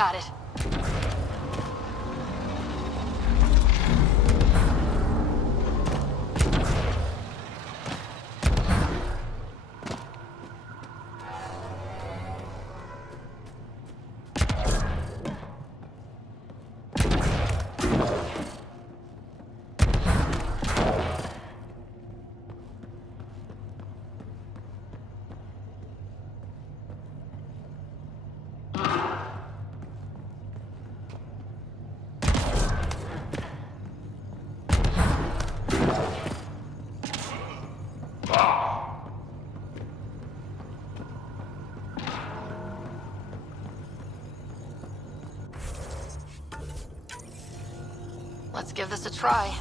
Got it. Let's give this a try.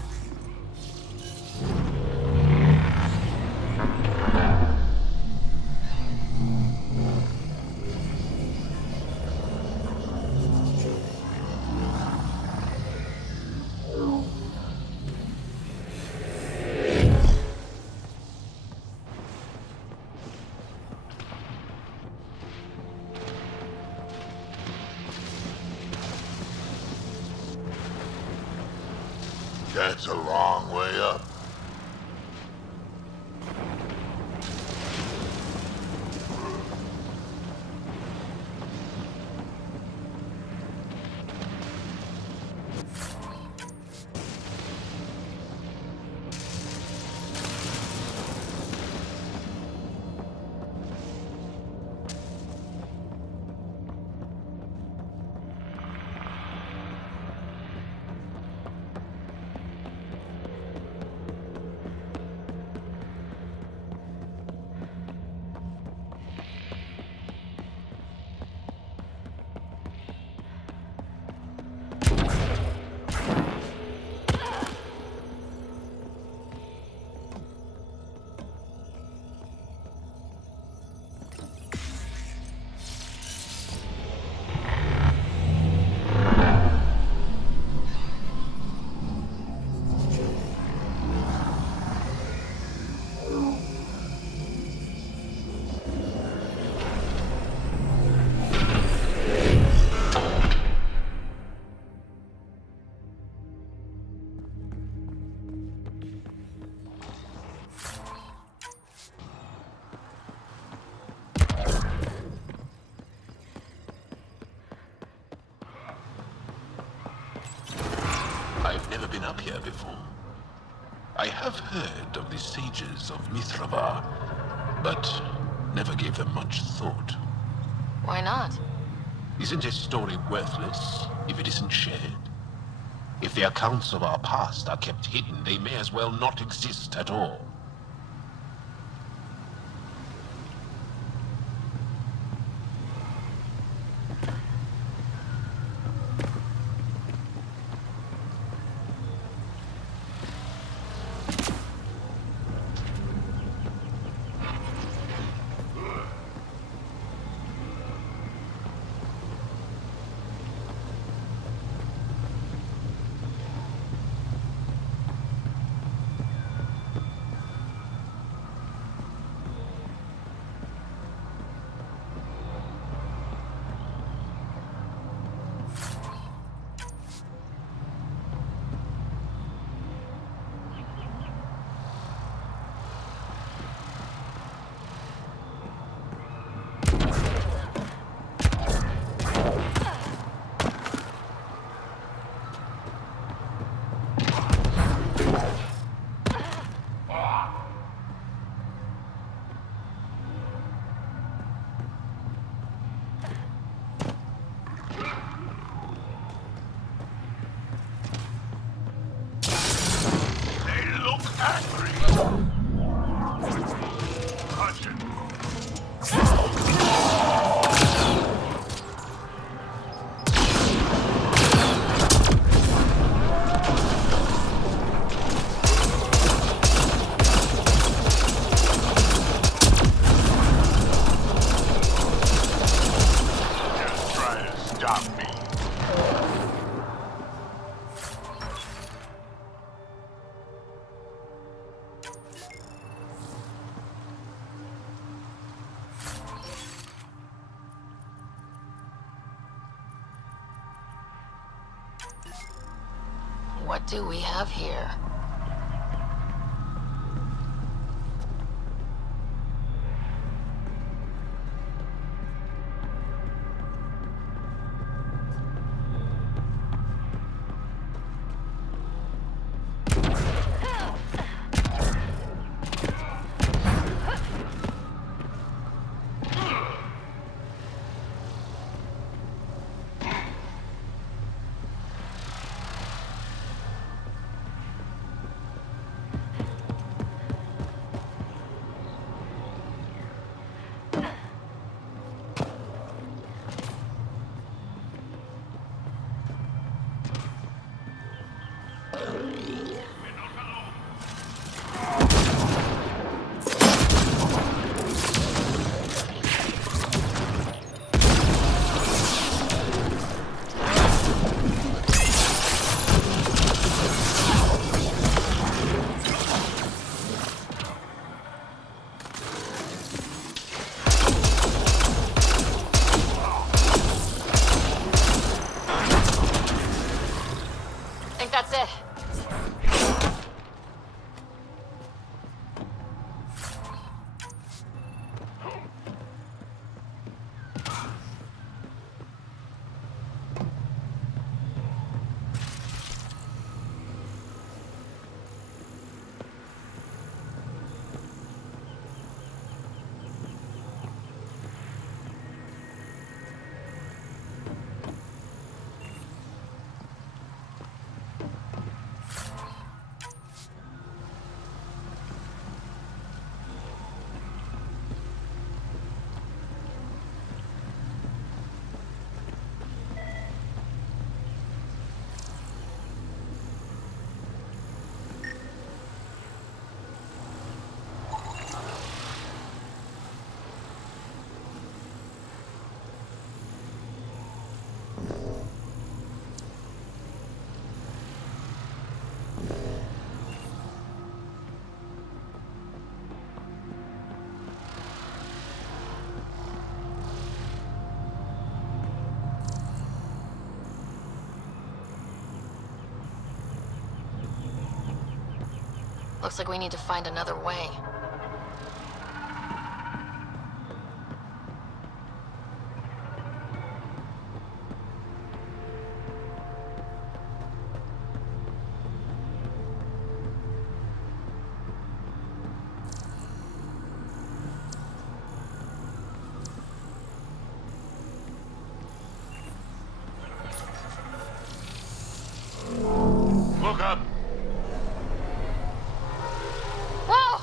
That's a long way up. I've never been up here before. I have heard of the sages of Mithravar, but never gave them much thought. Why not? Isn't a story worthless if it isn't shared? If the accounts of our past are kept hidden, they may as well not exist at all. What do we have here? That's it. Looks like we need to find another way. Look up! Whoa!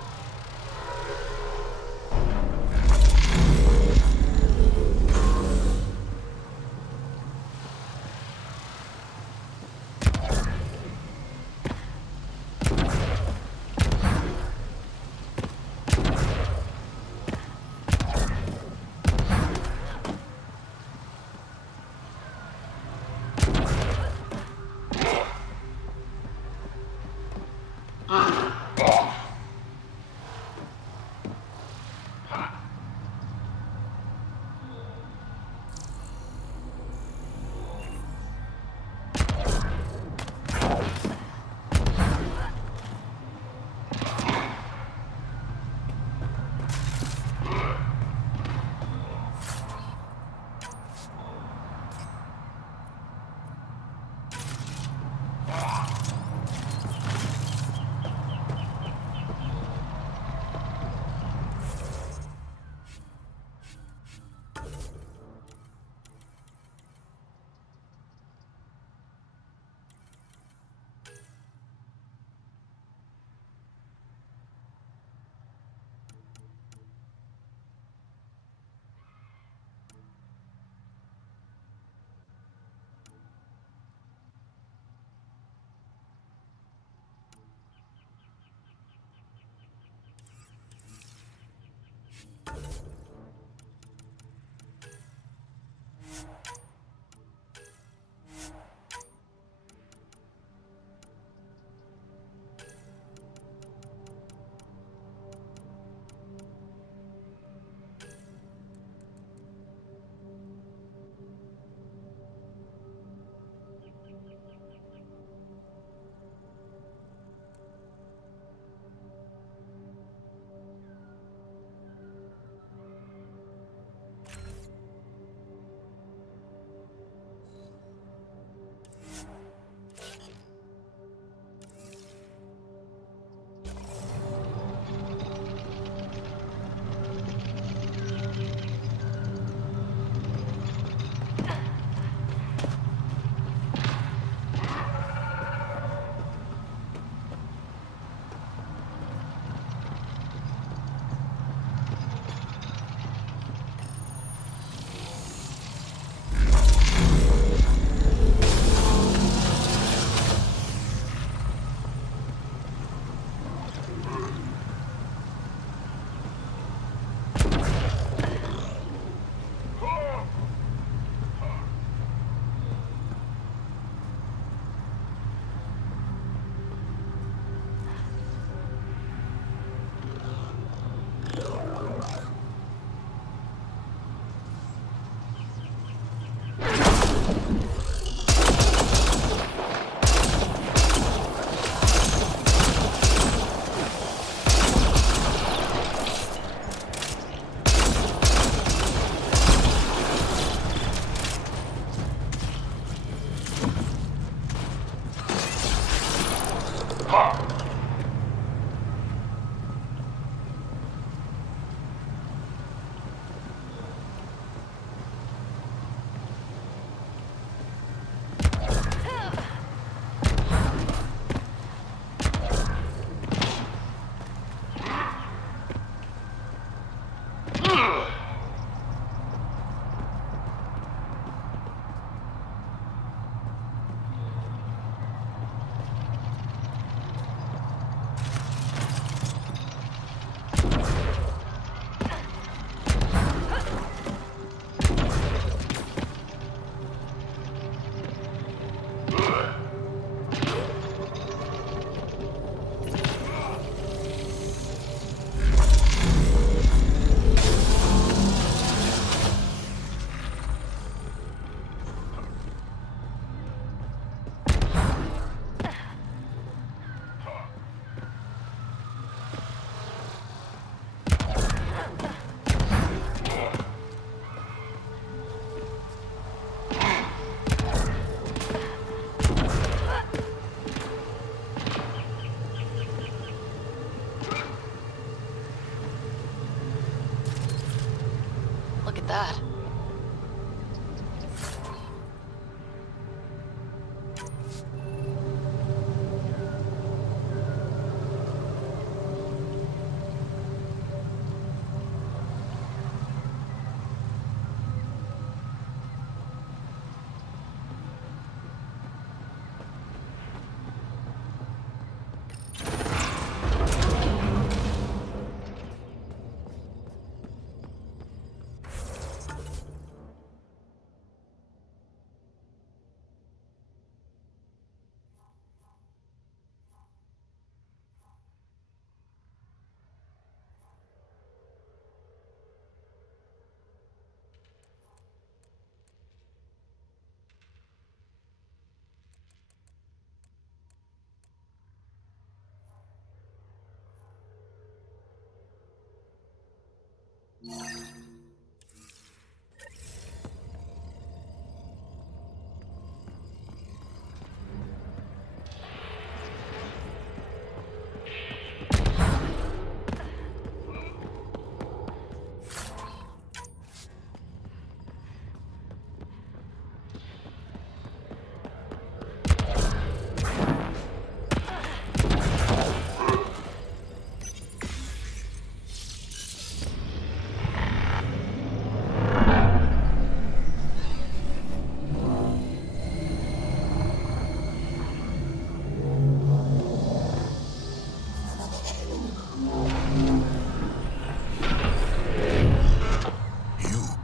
Look at that.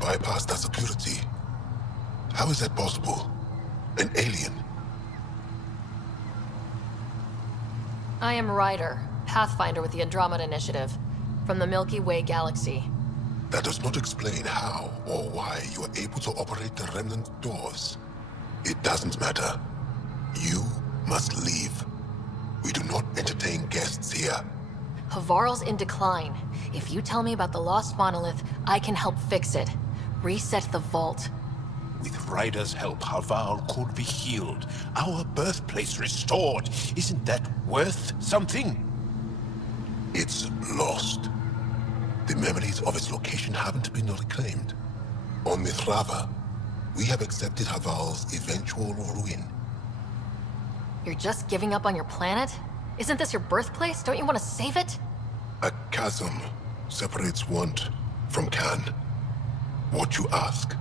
Bypass that security. How is that possible? An alien? I am Ryder, Pathfinder with the Andromeda Initiative, from the Milky Way galaxy. That does not explain how or why you are able to operate the remnant doors. It doesn't matter. You must leave. We do not entertain guests here. Havarl's in decline. If you tell me about the lost monolith, I can help fix it. Reset the vault. With Ryder's help, Havarl could be healed. Our birthplace restored. Isn't that worth something? It's lost. The memories of its location haven't been reclaimed. On Mithrava, we have accepted Havarl's eventual ruin. You're just giving up on your planet? Isn't this your birthplace? Don't you want to save it? A chasm separates want from can. What you ask,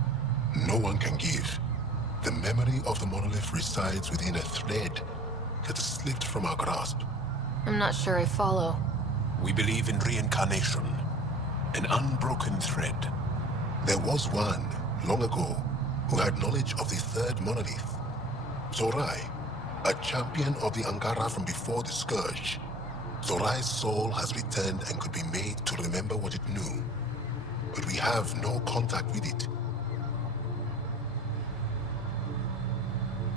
no one can give. The memory of the monolith resides within a thread that slipped from our grasp. I'm not sure I follow. We believe in reincarnation, an unbroken thread. There was one, long ago, who had knowledge of the third monolith. Zorai, a champion of the Angara from before the Scourge. Zorai's soul has returned and could be made to remember what it knew. But we have no contact with it.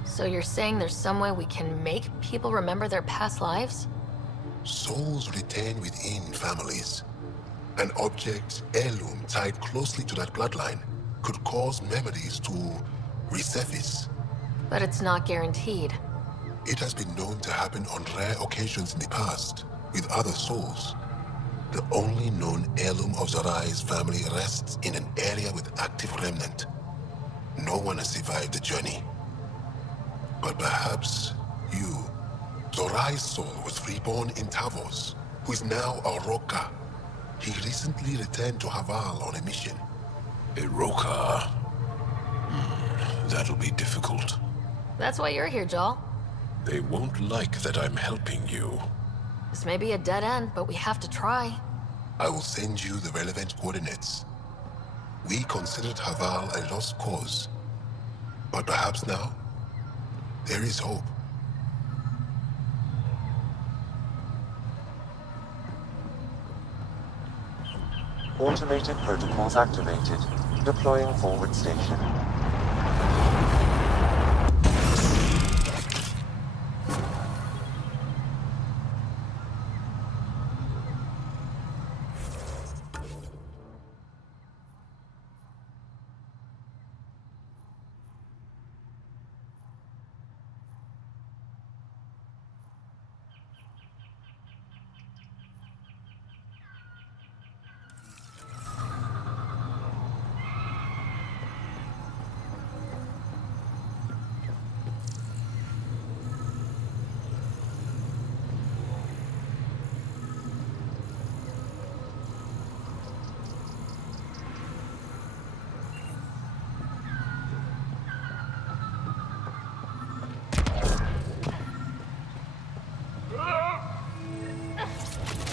So you're saying there's some way we can make people remember their past lives? Souls retain within families. An object, heirloom tied closely to that bloodline could cause memories to resurface. But it's not guaranteed. It has been known to happen on rare occasions in the past, with other souls. The only known heirloom of Zorai's family rests in an area with active remnant. No one has survived the journey. But perhaps you. Zorai's soul was reborn in Tavos, who is now a Roka. He recently returned to Haval on a mission. A Roka? That'll be difficult. That's why you're here, Jal. They won't like that I'm helping you. This may be a dead end, but we have to try. I will send you the relevant coordinates. We considered Haval a lost cause. But perhaps now, there is hope. Automated protocols activated. Deploying forward station.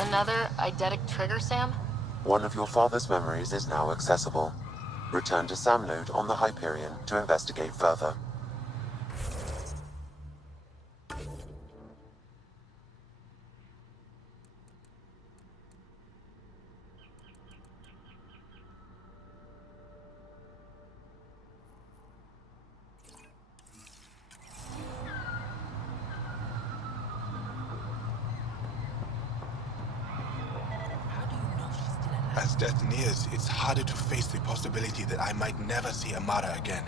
Another eidetic trigger, Sam? One of your father's memories is now accessible. Return to SAM node on the Hyperion to investigate further. As death nears, it's harder to face the possibility that I might never see Amara again.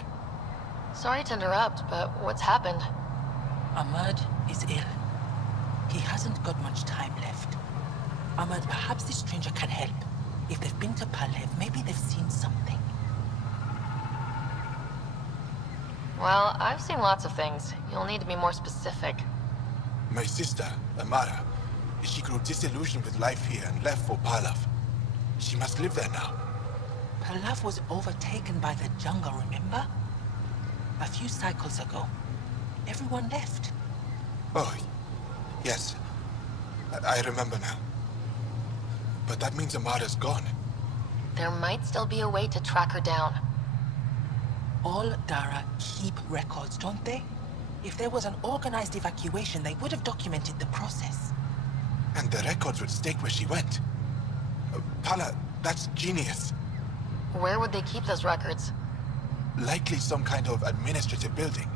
Sorry to interrupt, but what's happened? Ahmad is ill. He hasn't got much time left. Ahmad, perhaps this stranger can help. If they've been to Palev, maybe they've seen something. Well, I've seen lots of things. You'll need to be more specific. My sister, Amara, she grew disillusioned with life here and left for Palav. She must live there now. Palav was overtaken by the jungle, remember? A few cycles ago. Everyone left. Oh, yes. I remember now. But that means Amara's gone. There might still be a way to track her down. All Dara keep records, don't they? If there was an organized evacuation, they would have documented the process. And the records would stake where she went. Pala, that's genius. Where would they keep those records? Likely some kind of administrative building.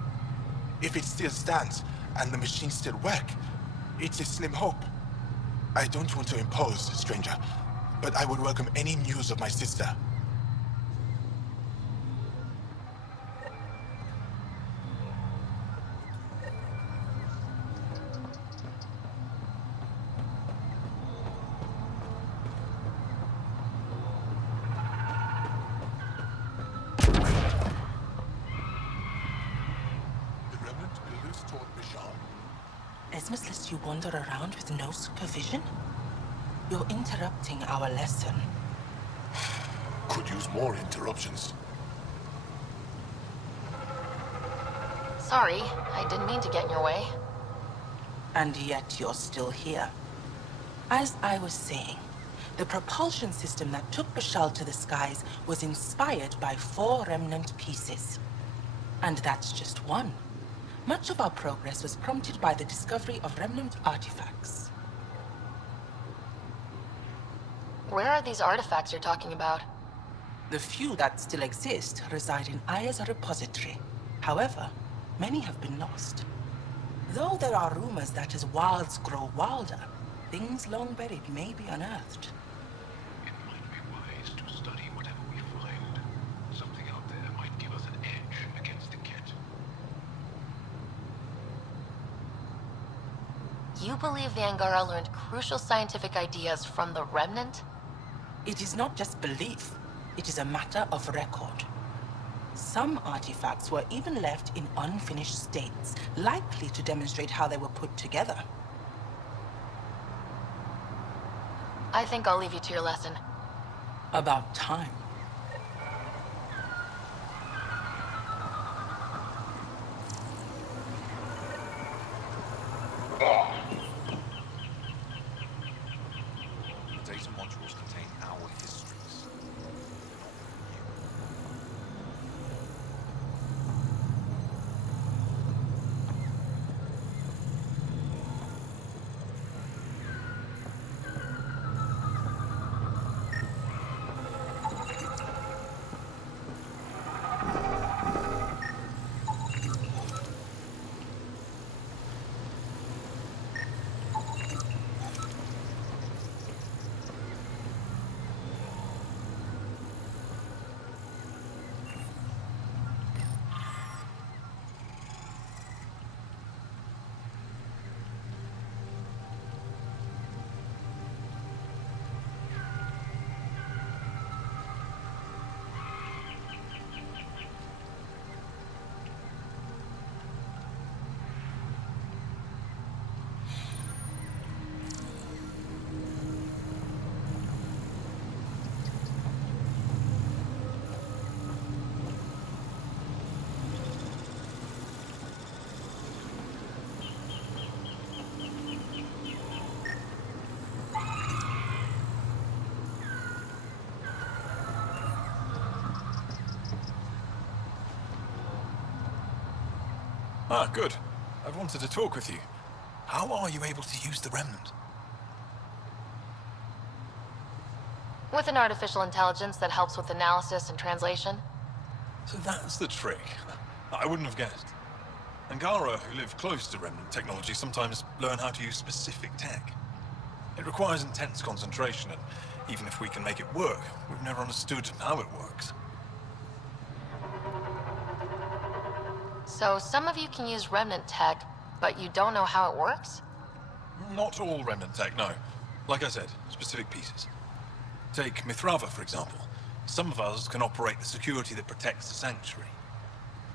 If it still stands, and the machines still work, it's a slim hope. I don't want to impose, stranger, but I would welcome any news of my sister. Esmus lets you wander around with no supervision? You're interrupting our lesson. Could use more interruptions. Sorry, I didn't mean to get in your way. And yet you're still here. As I was saying, the propulsion system that took Bashal to the skies was inspired by 4 remnant pieces. And that's just one. Much of our progress was prompted by the discovery of remnant artifacts. Where are these artifacts you're talking about? The few that still exist reside in Aya's repository. However, many have been lost. Though there are rumors that as wilds grow wilder, things long buried may be unearthed. It might be wise to study whatever we find. Something out there might give us an edge against the Kett. You believe the Angara learned crucial scientific ideas from the Remnant? It is not just belief, it is a matter of record. Some artifacts were even left in unfinished states, likely to demonstrate how they were put together. I think I'll leave you to your lesson. About time. The data modules contain our histories. Ah, good. I wanted to talk with you. How are you able to use the Remnant? With an artificial intelligence that helps with analysis and translation. So that's the trick. I wouldn't have guessed. Angara, who live close to Remnant technology, sometimes learn how to use specific tech. It requires intense concentration, and even if we can make it work, we've never understood how it works. So some of you can use Remnant tech, but you don't know how it works? Not all Remnant tech, no. Like I said, specific pieces. Take Mithrava, for example. Some of us can operate the security that protects the sanctuary.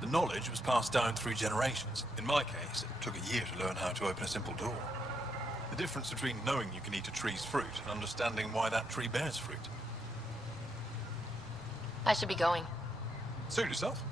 The knowledge was passed down through generations. In my case, it took a year to learn how to open a simple door. The difference between knowing you can eat a tree's fruit and understanding why that tree bears fruit. I should be going. Suit yourself.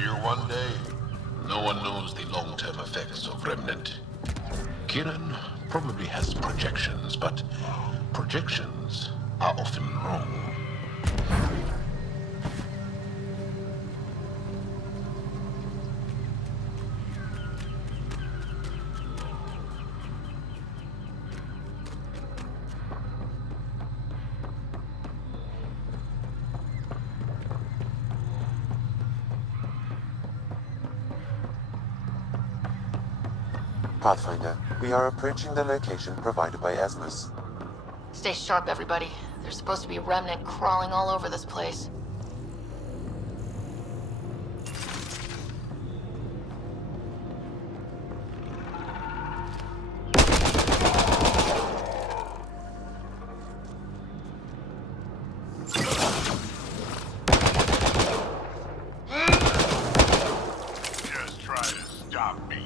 Here one day. No one knows the long-term effects of Remnant. Kieran probably has projections, but projections are often wrong. Pathfinder, we are approaching the location provided by Esmus. Stay sharp, everybody. There's supposed to be remnant crawling all over this place. Just try to stop me.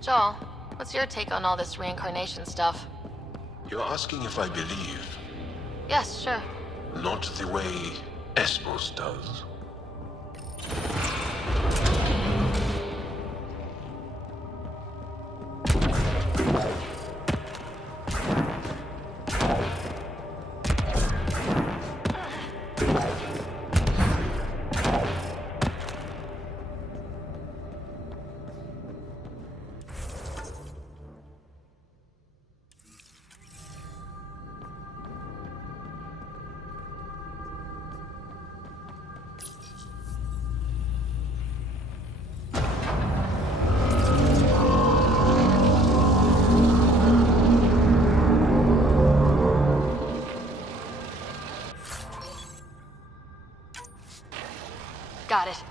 Joel, what's your take on all this reincarnation stuff? You're asking if I believe, Yes, sure. not the way Esmos does. Got it.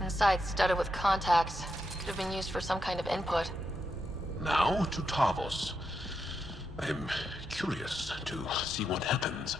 Inside studded with contacts. Could have been used for some kind of input. Now to Tavos. I'm curious to see what happens.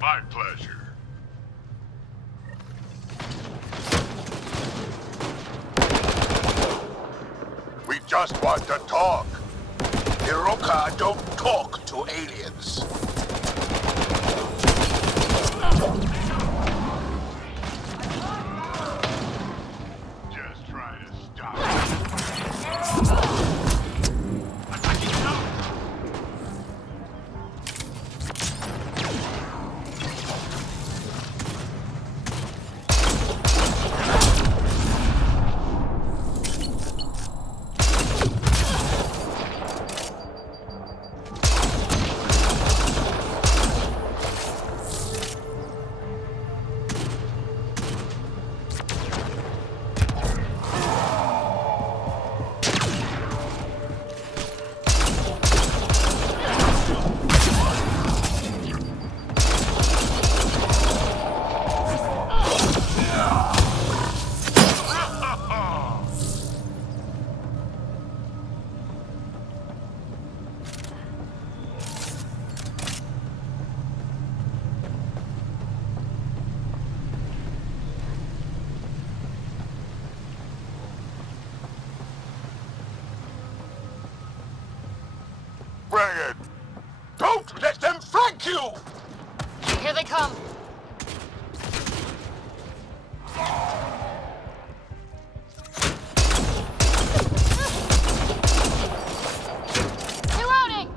My pleasure. We just want to talk. Hiroka don't talk to aliens. Just try to stop. Attacking now. Bring it! Don't let them flank you! Here they come. Reloading!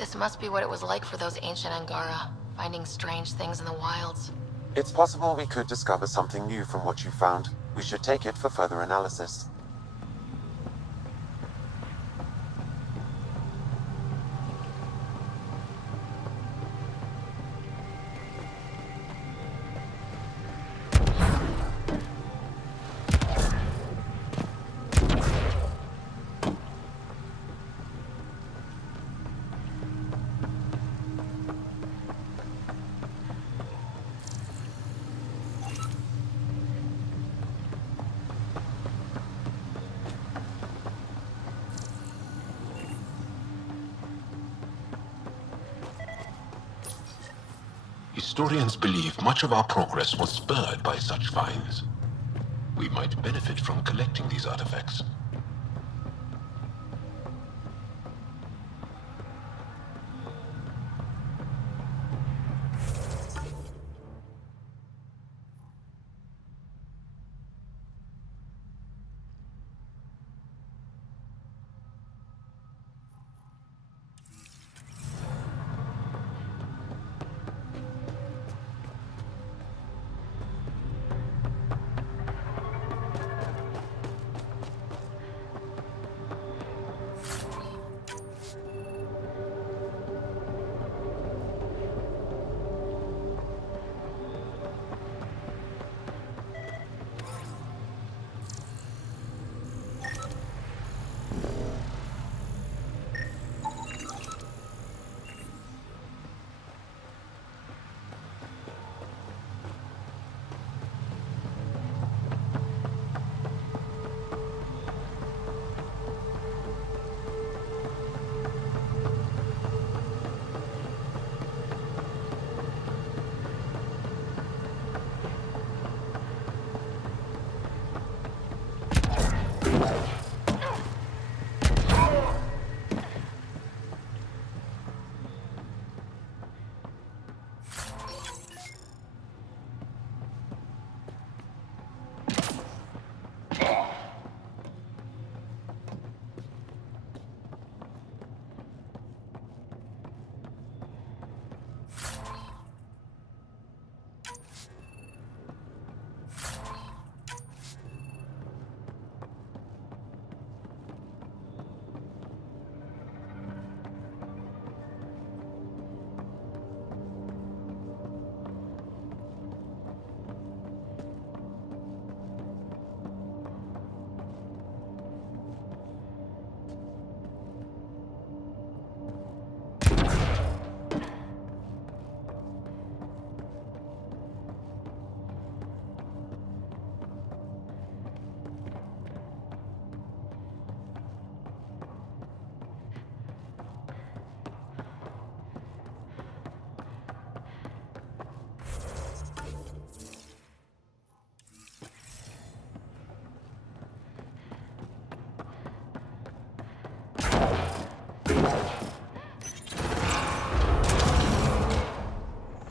This must be what it was like for those ancient Angara, finding strange things in the wilds. It's possible we could discover something new from what you found. We should take it for further analysis. Historians believe much of our progress was spurred by such finds. We might benefit from collecting these artifacts.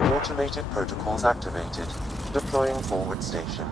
Automated protocols activated. Deploying forward station.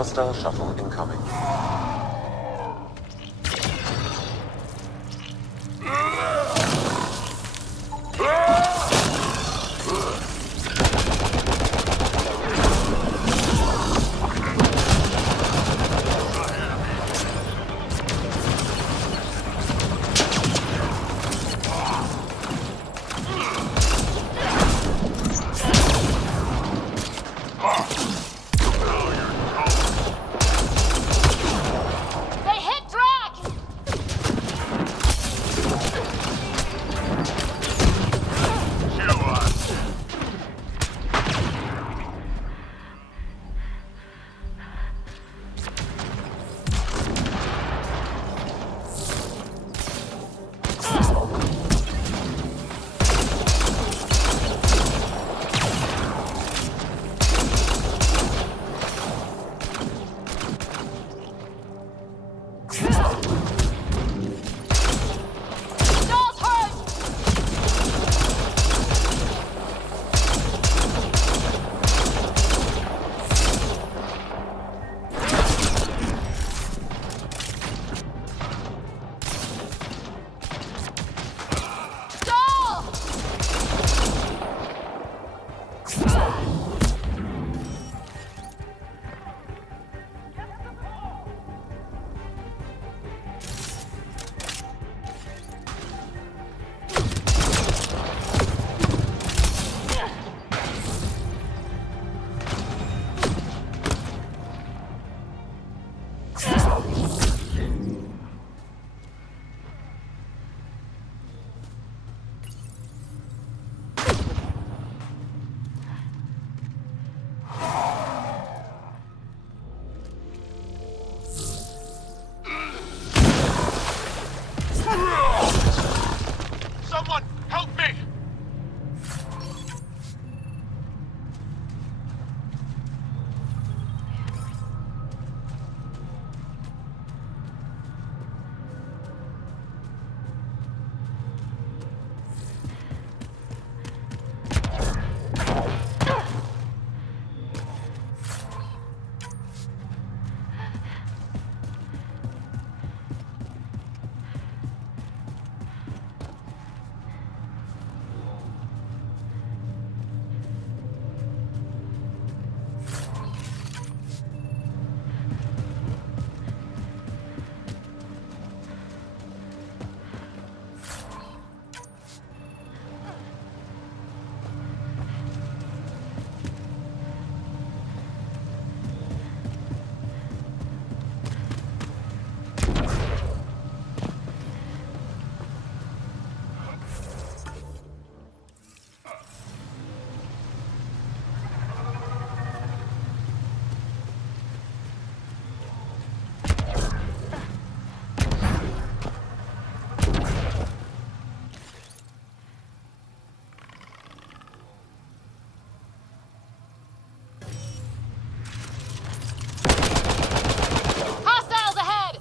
Hostile shuttle incoming. They hit Drac! Doll's hurt! Doll! Someone, help me! Hostiles ahead!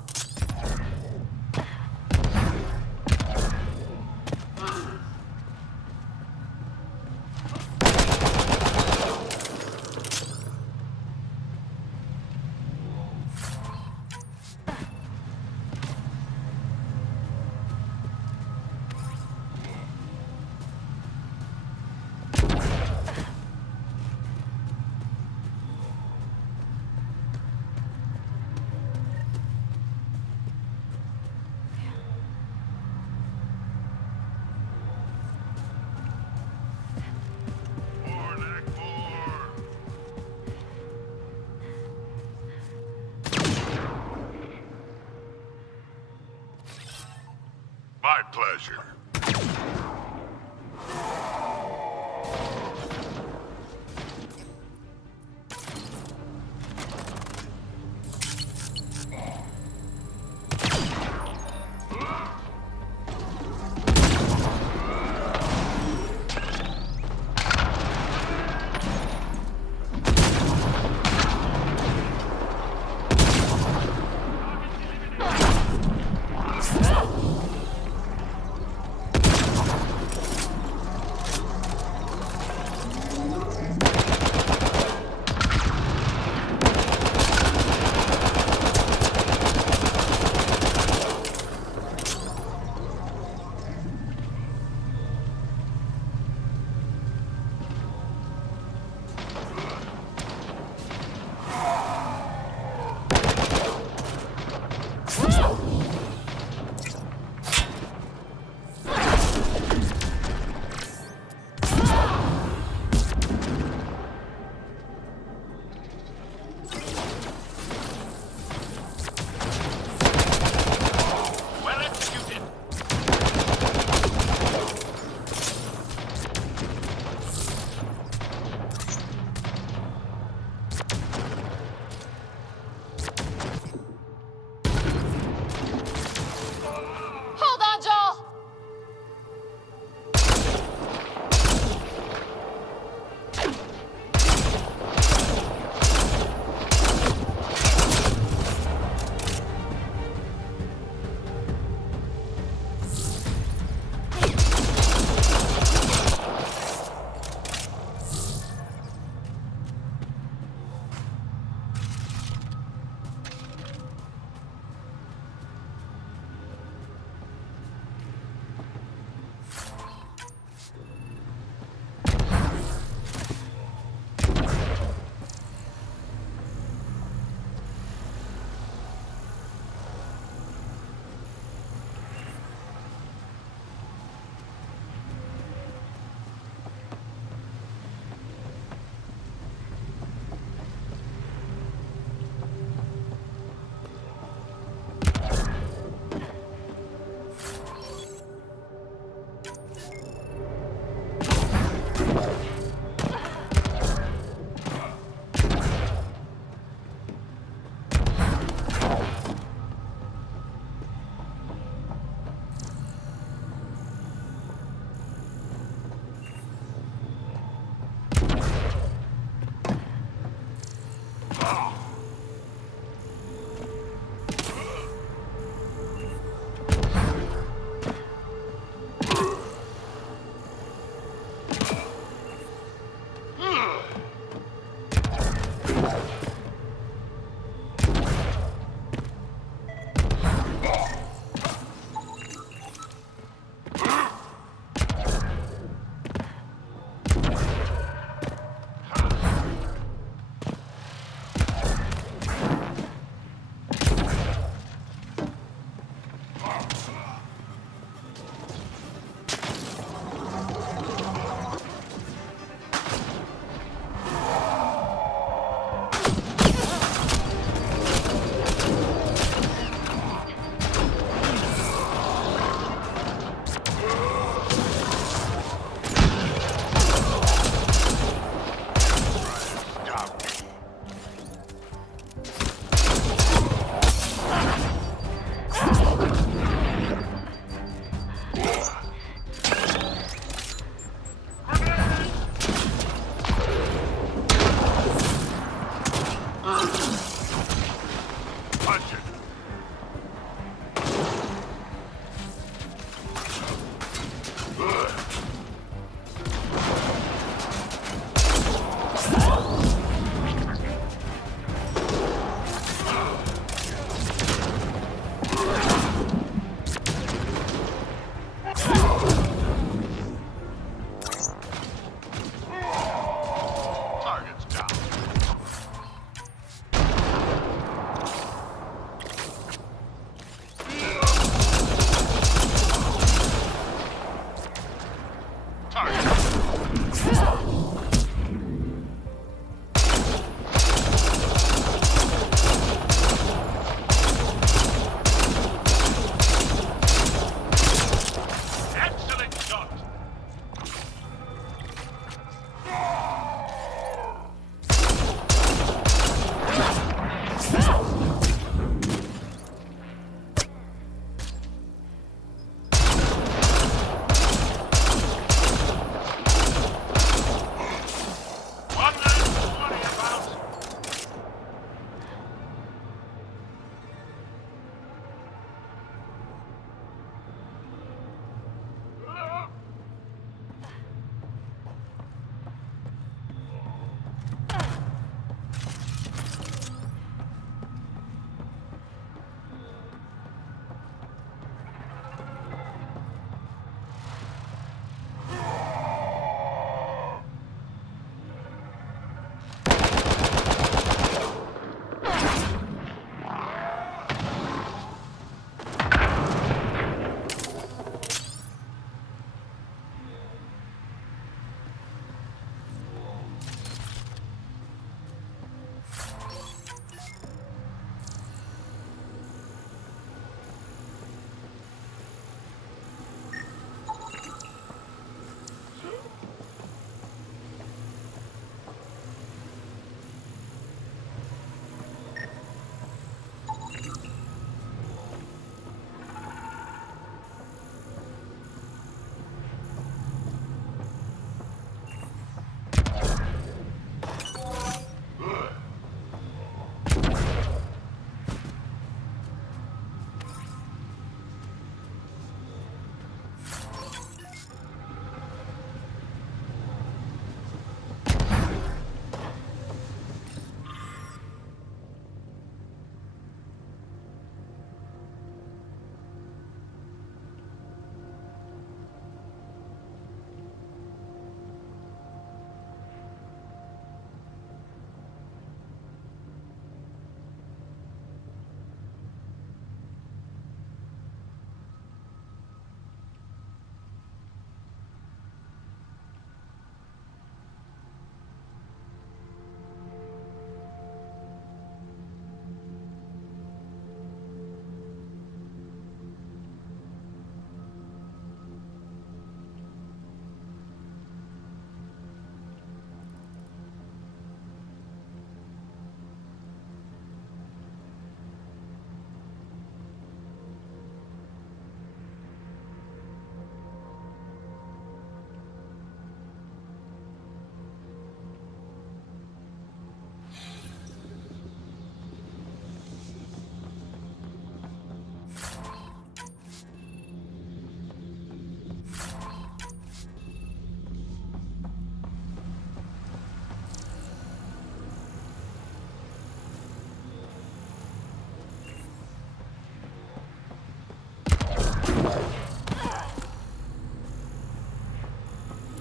My pleasure.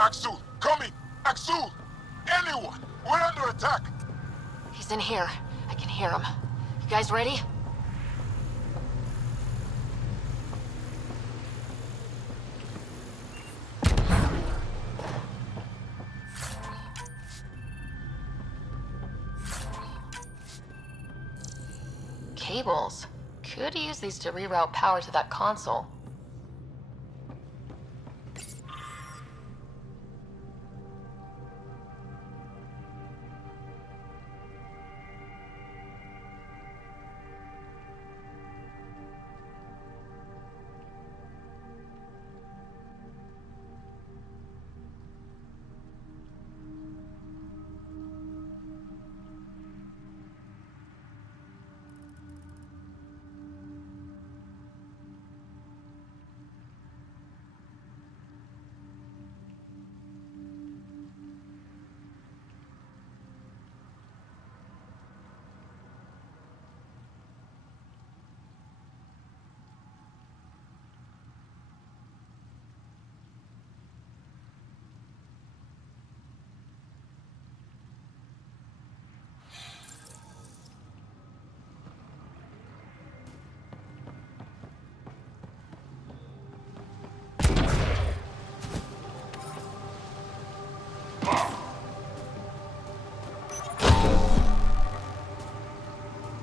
Axel, coming! Axel! Anyone! We're under attack! He's in here. I can hear him. You guys ready? Cables. Could use these to reroute power to that console.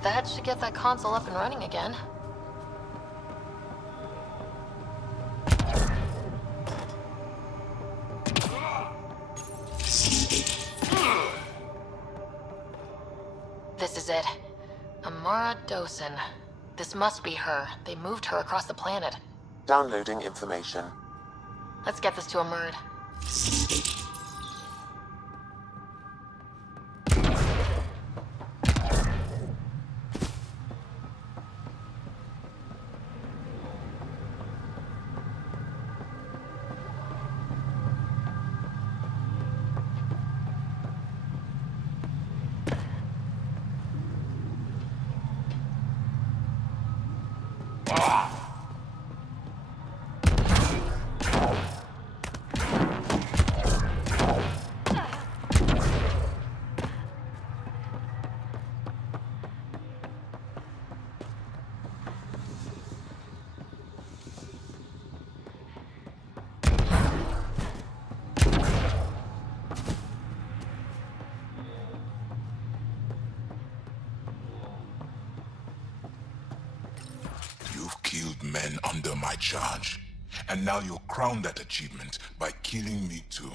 That should get that console up and running again. This is it. Amara Dosen. This must be her. They moved her across the planet. Downloading information. Let's get this to a Murd. You've killed men under my charge, and now you'll crown that achievement by killing me too.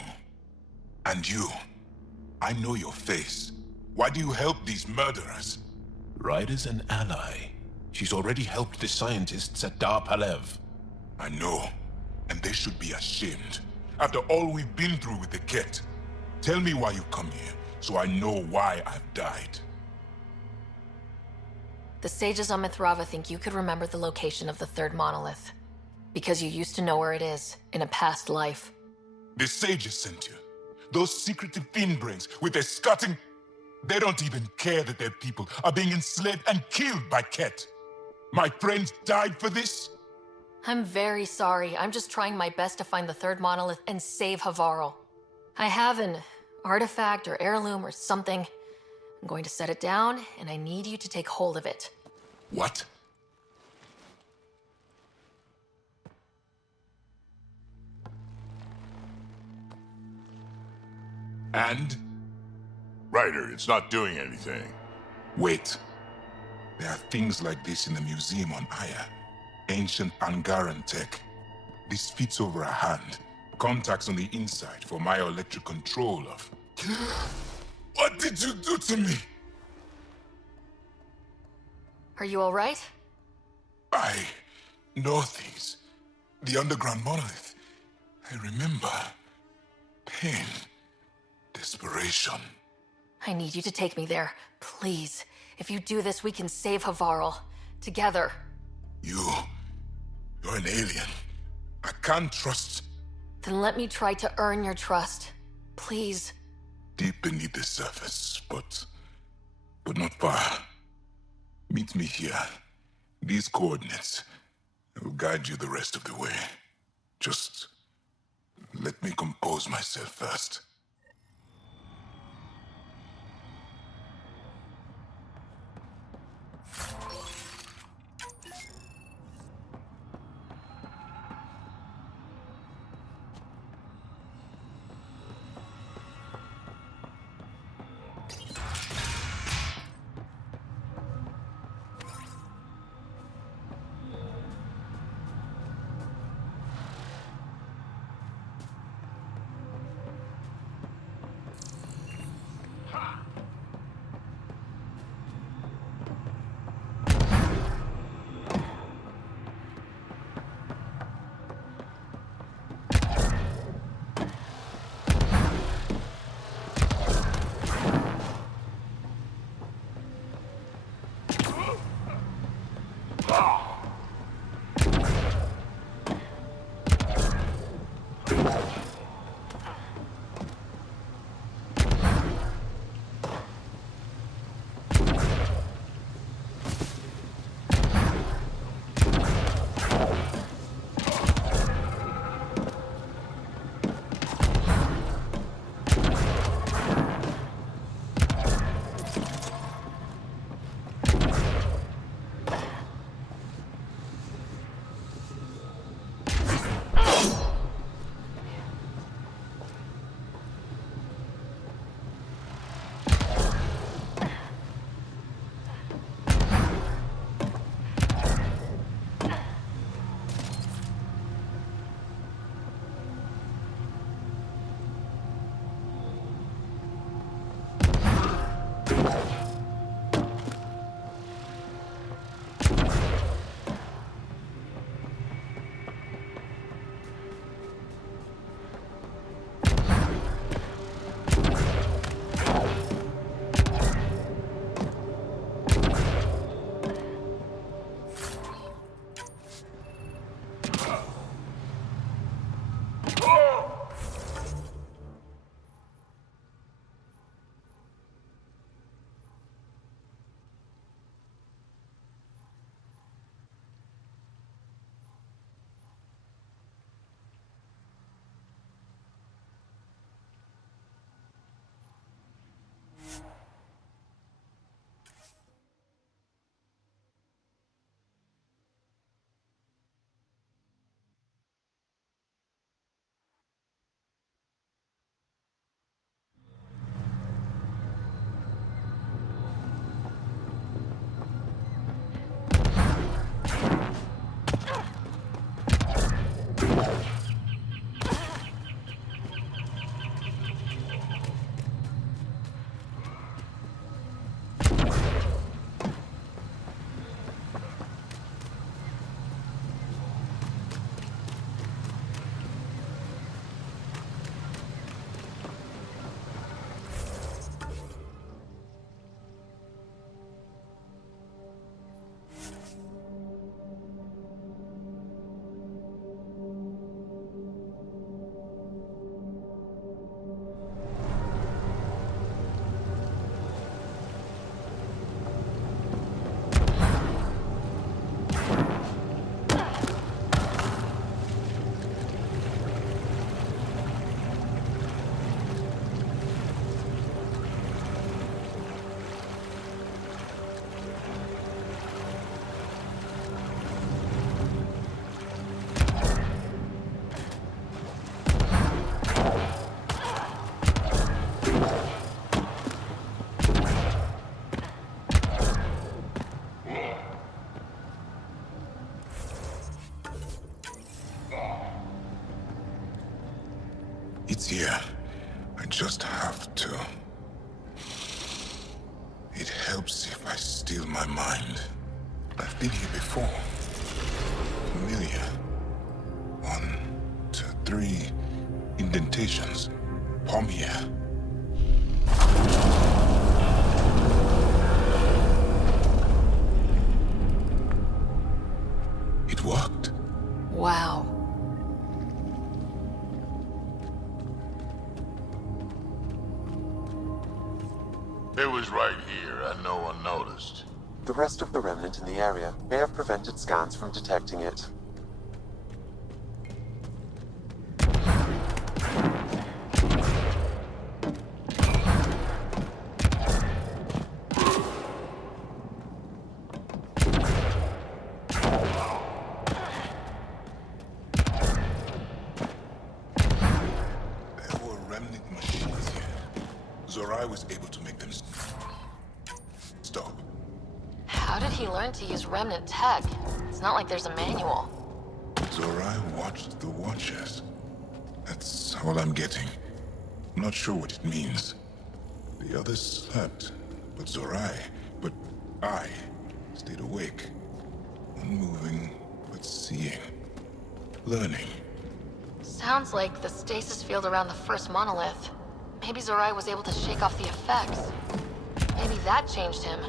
And you, I know your face. Why do you help these murderers? Ryder's an ally. She's already helped the scientists at Dar Palev. I know, and they should be ashamed. After all we've been through with the Ket. Tell me why you come here, so I know why I've died. The sages on Mithrava think you could remember the location of the third monolith. Because you used to know where it is, in a past life. The sages sent you. Those secretive fiend brains with their scutting... They don't even care that their people are being enslaved and killed by Ket. My friends died for this? I'm very sorry. I'm just trying my best to find the third monolith and save Havarl. I have an artifact or heirloom or something. I'm going to set it down, and I need you to take hold of it. What? And? Ryder, it's not doing anything. Wait. There are things like this in the museum on Aya. Ancient Angaran tech. This fits over a hand. Contacts on the inside for myoelectric control of... What did you do to me? Are you all right? I know things. The underground monolith. I remember. Pain. Desperation. I need you to take me there, please. If you do this, we can save Havarl. Together. You're an alien. I can't trust... Then let me try to earn your trust. Please. Deep beneath the surface, but not far. Meet me here. These coordinates. I will guide you the rest of the way. Just let me compose myself first. It's here. I just have to. It helps if I steal my mind. I've been here before. Familiar. 1, 2, 3 indentations. Palm here. It worked. Wow. It was right here, and no one noticed. The rest of the remnant in the area may have prevented scans from detecting it. was able to make them stop. How did he learn to use remnant tech? It's not like there's a manual. Zorai watched the Watchers. That's all I'm getting. I'm not sure what it means. The others slept, but I stayed awake. Unmoving, but seeing. Learning. Sounds like the stasis field around the first monolith. Maybe Zorai was able to shake off the effects. Maybe that changed him.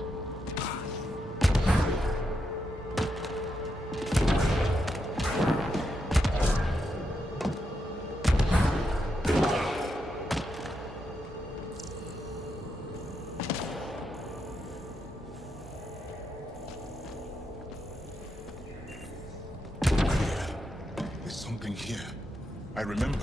There's something here. I remember.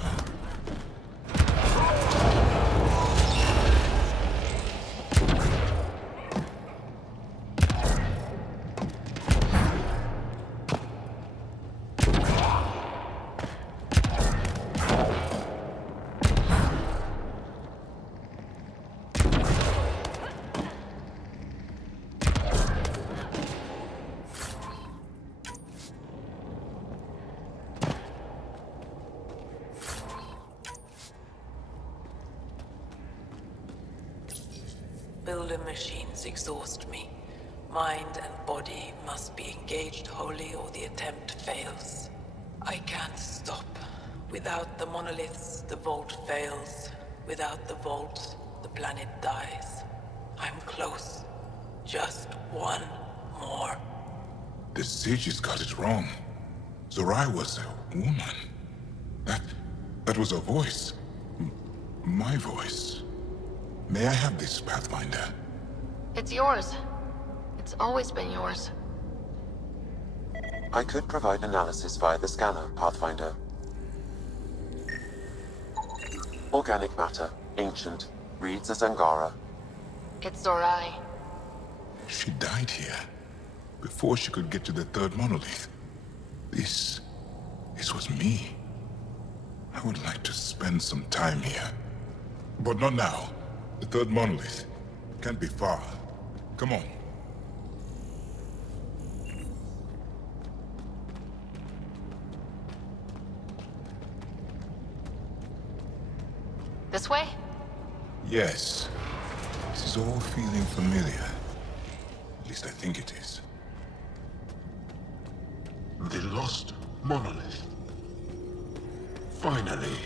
Builder machines exhaust me. Mind and body must be engaged wholly or the attempt fails. I can't stop. Without the monoliths, the vault fails. Without the vault, the planet dies. I'm close. Just one more. The sages got it wrong. Zorai was a woman. That was a voice. My voice. May I have this, Pathfinder? It's yours. It's always been yours. I could provide analysis via the scanner, Pathfinder. Organic matter, ancient, reads as Angara. It's Zorai. She died here, before she could get to the third monolith. This was me. I would like to spend some time here. But not now. The third monolith can't be far. Come on. This way? Yes. This is all feeling familiar. At least I think it is. The lost monolith. Finally.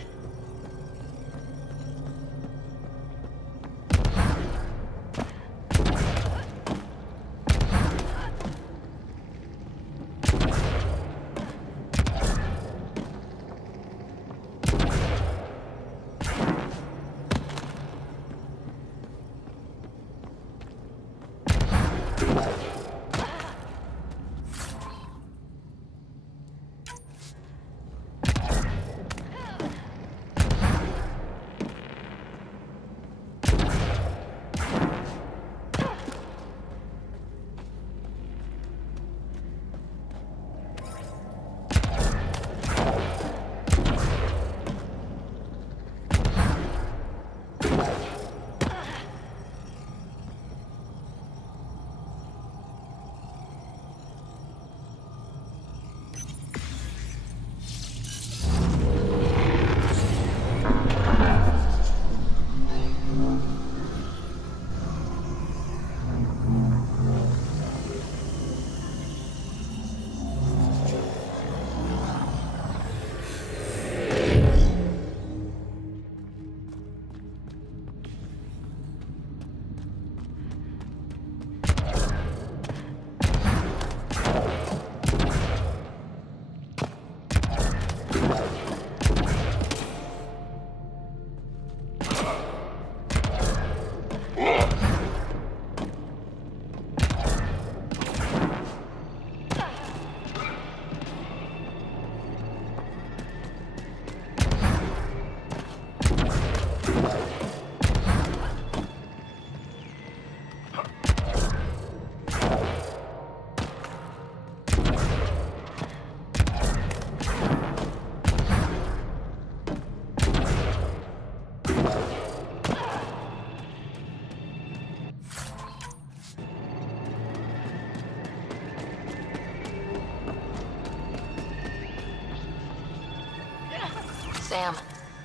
Sam,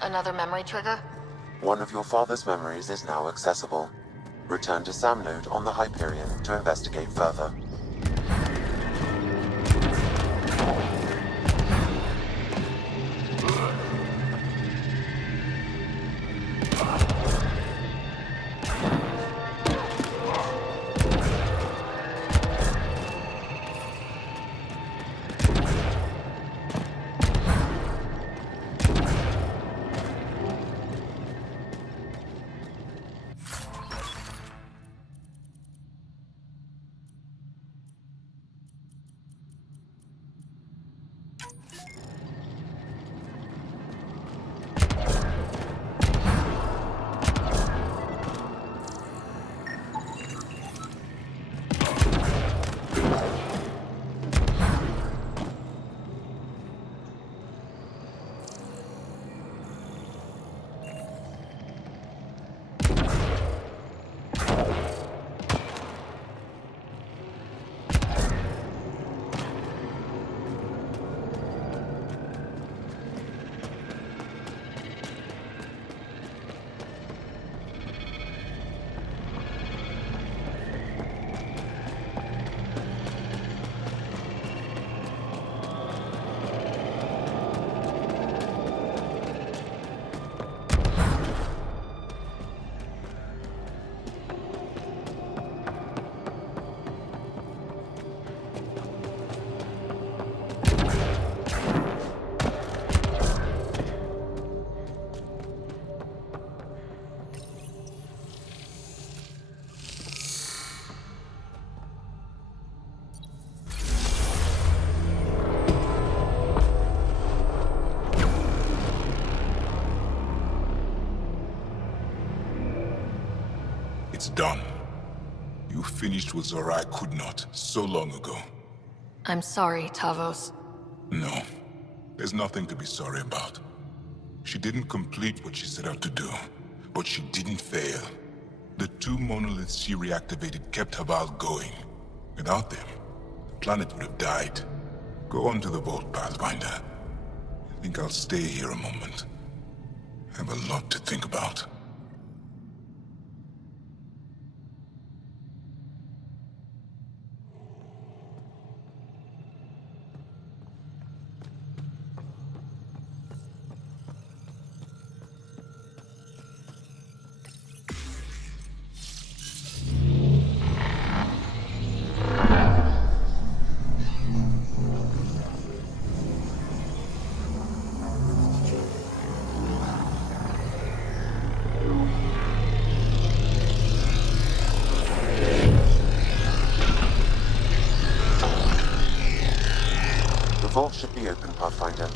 another memory trigger? One of your father's memories is now accessible. Return to Sam Node on the Hyperion to investigate further. It's done. You finished what Zorai could not so long ago. I'm sorry, Tavos. No, there's nothing to be sorry about. She didn't complete what she set out to do, but she didn't fail. The two monoliths she reactivated kept Haval going. Without them, the planet would have died. Go on to the vault, Pathfinder. I think I'll stay here a moment. I have a lot to think about. The vault should be open, Pathfinder.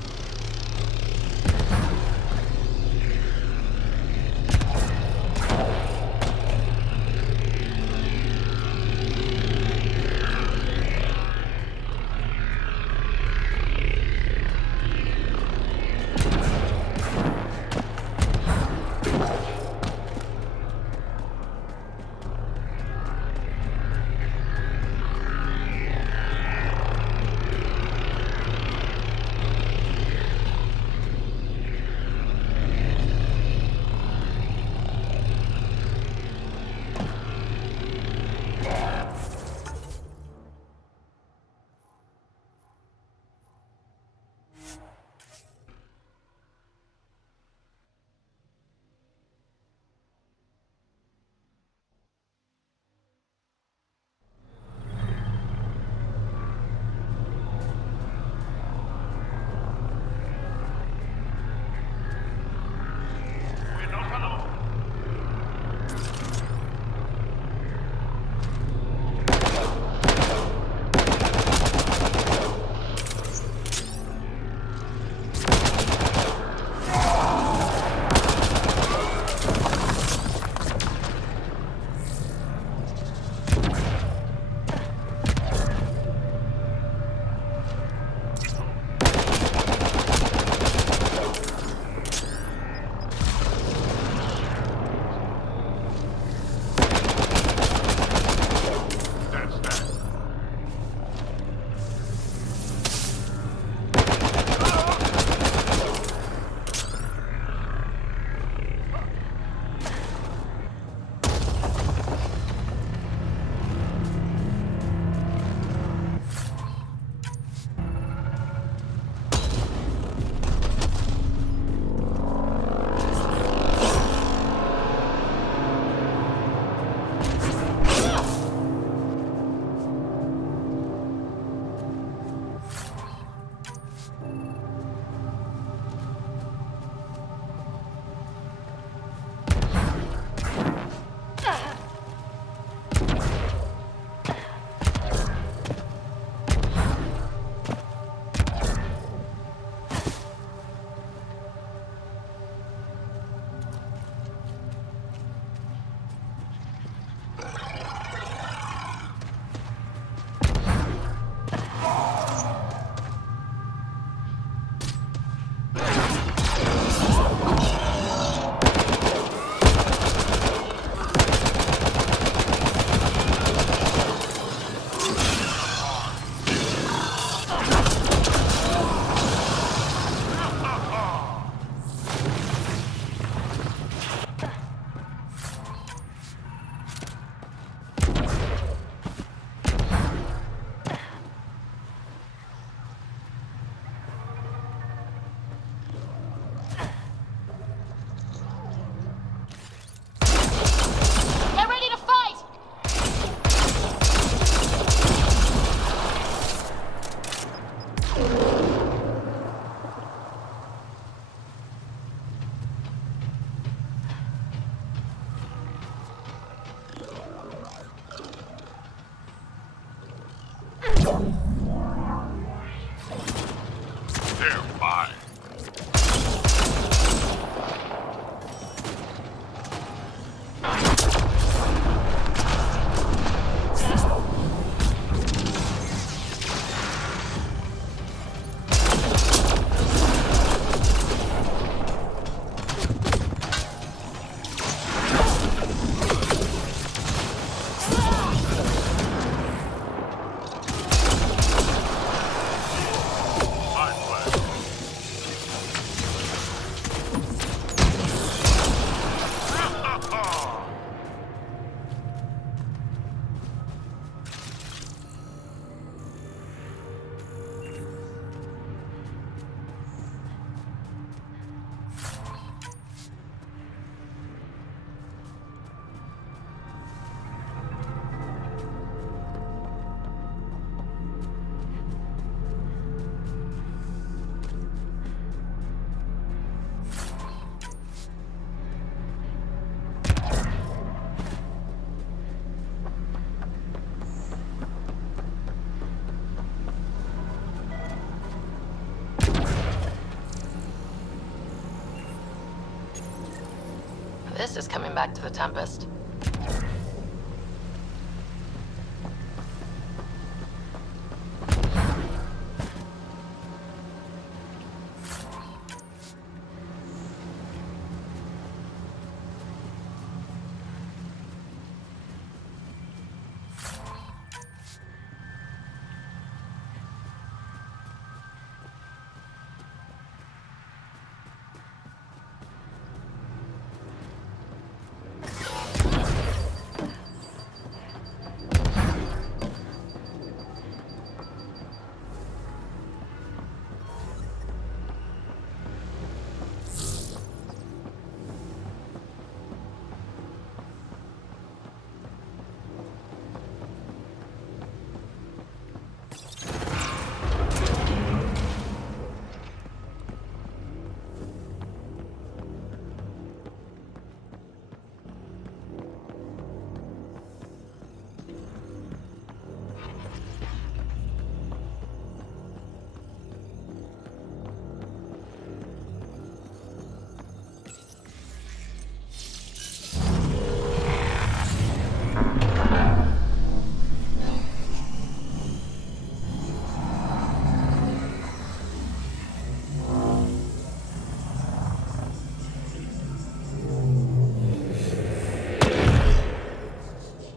They're mine. This is coming back to the Tempest.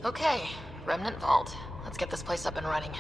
Okay, Remnant Vault. Let's get this place up and running.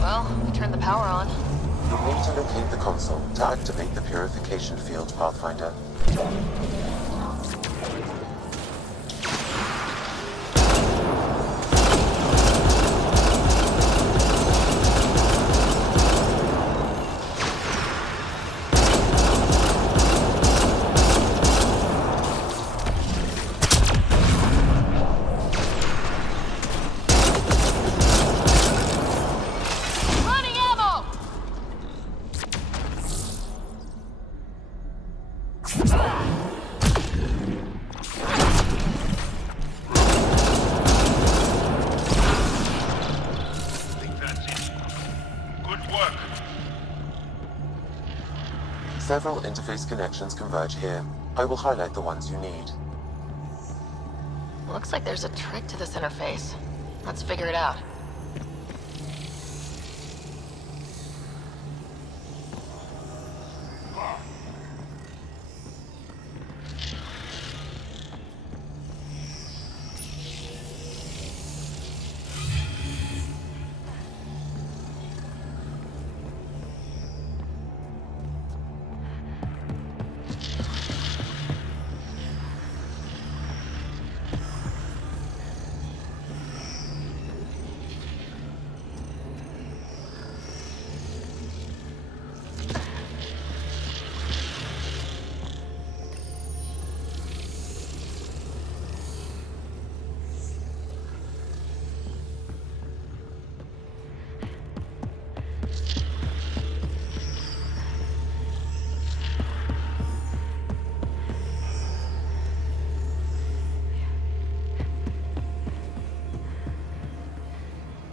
Well, we turned the power on. You'll need to locate the console to activate the purification field, Pathfinder. Several interface connections converge here. I will highlight the ones you need. Looks like there's a trick to this interface. Let's figure it out.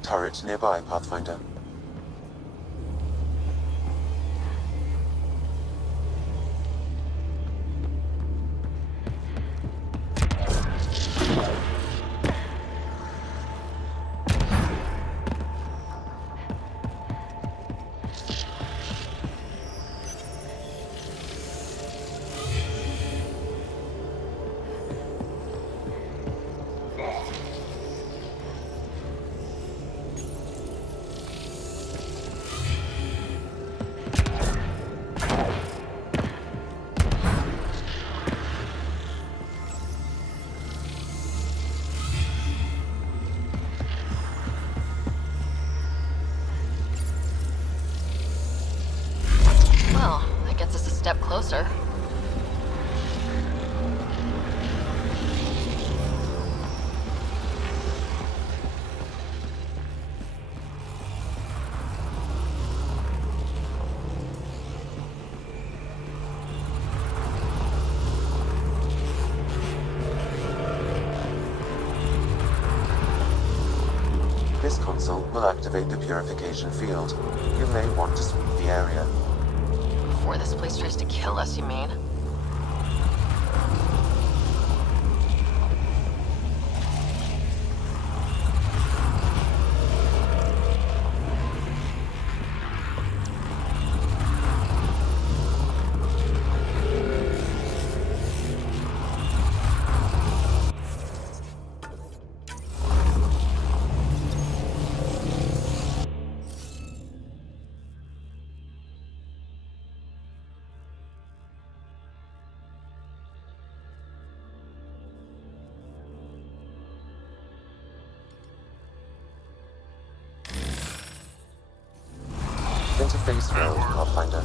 Turret nearby, Pathfinder. Well, that gets us a step closer. This console will activate the purification field. You may want to sweep the area. Before this place tries to kill us, you mean? Interface failed, Pathfinder.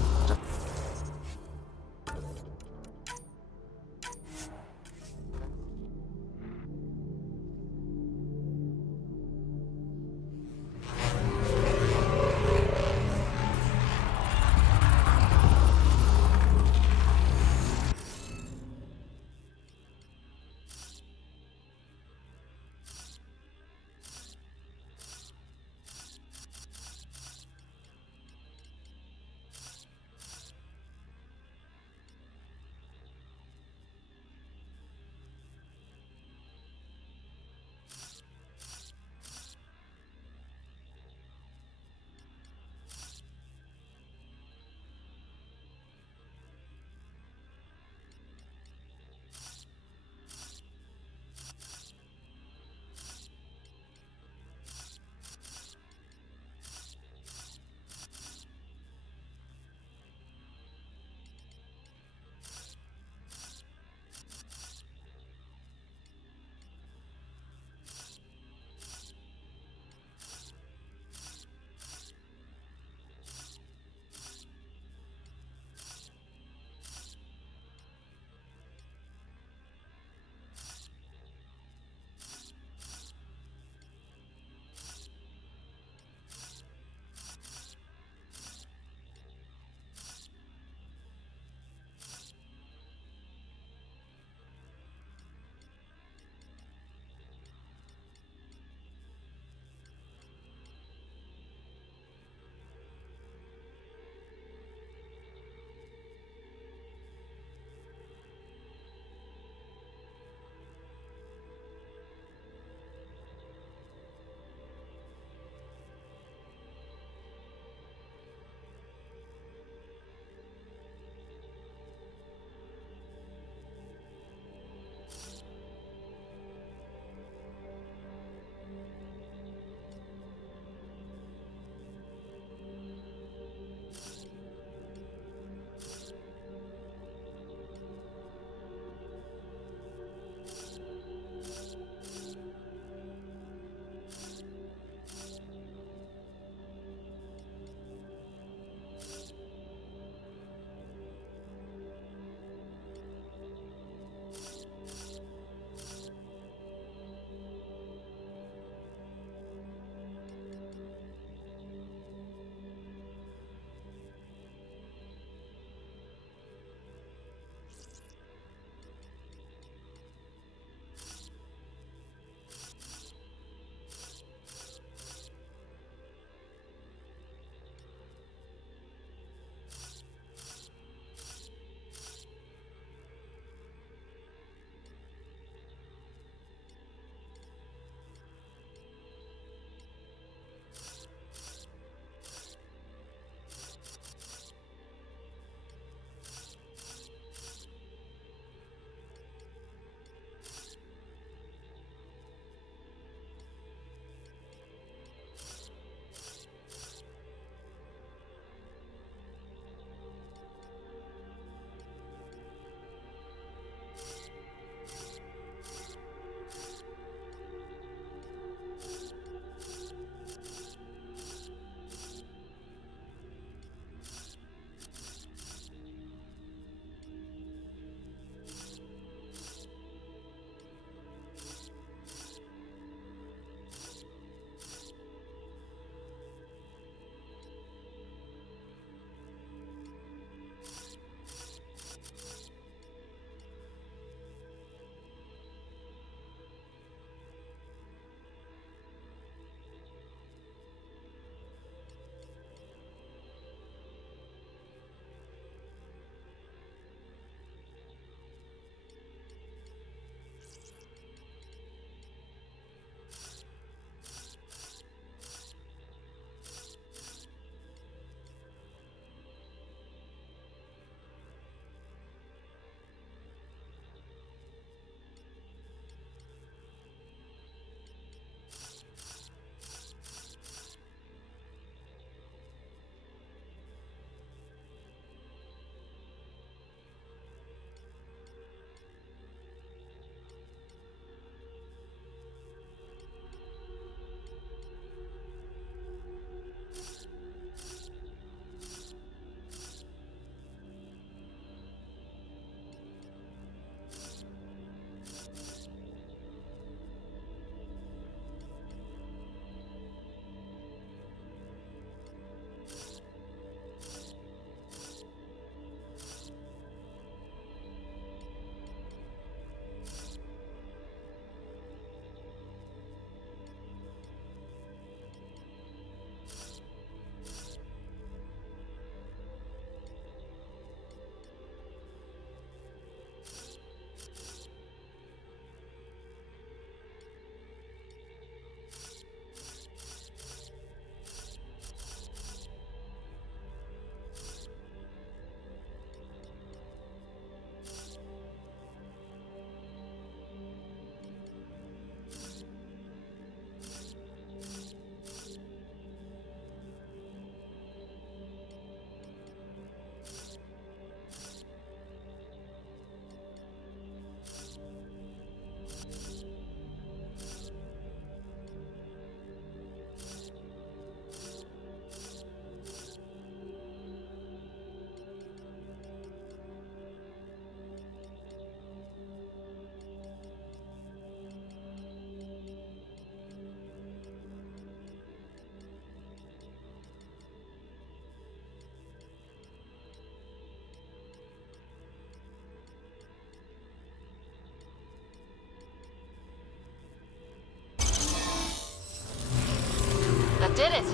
did it!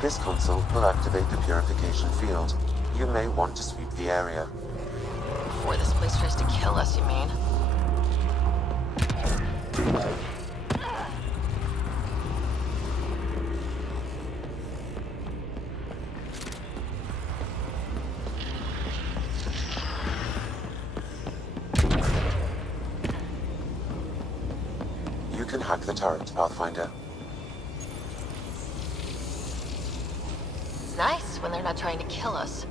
This console will activate the purification field. You may want to sweep the area. Before this place tries to kill us, you mean? You can hack the turret, Pathfinder. It's nice when they're not trying to kill us.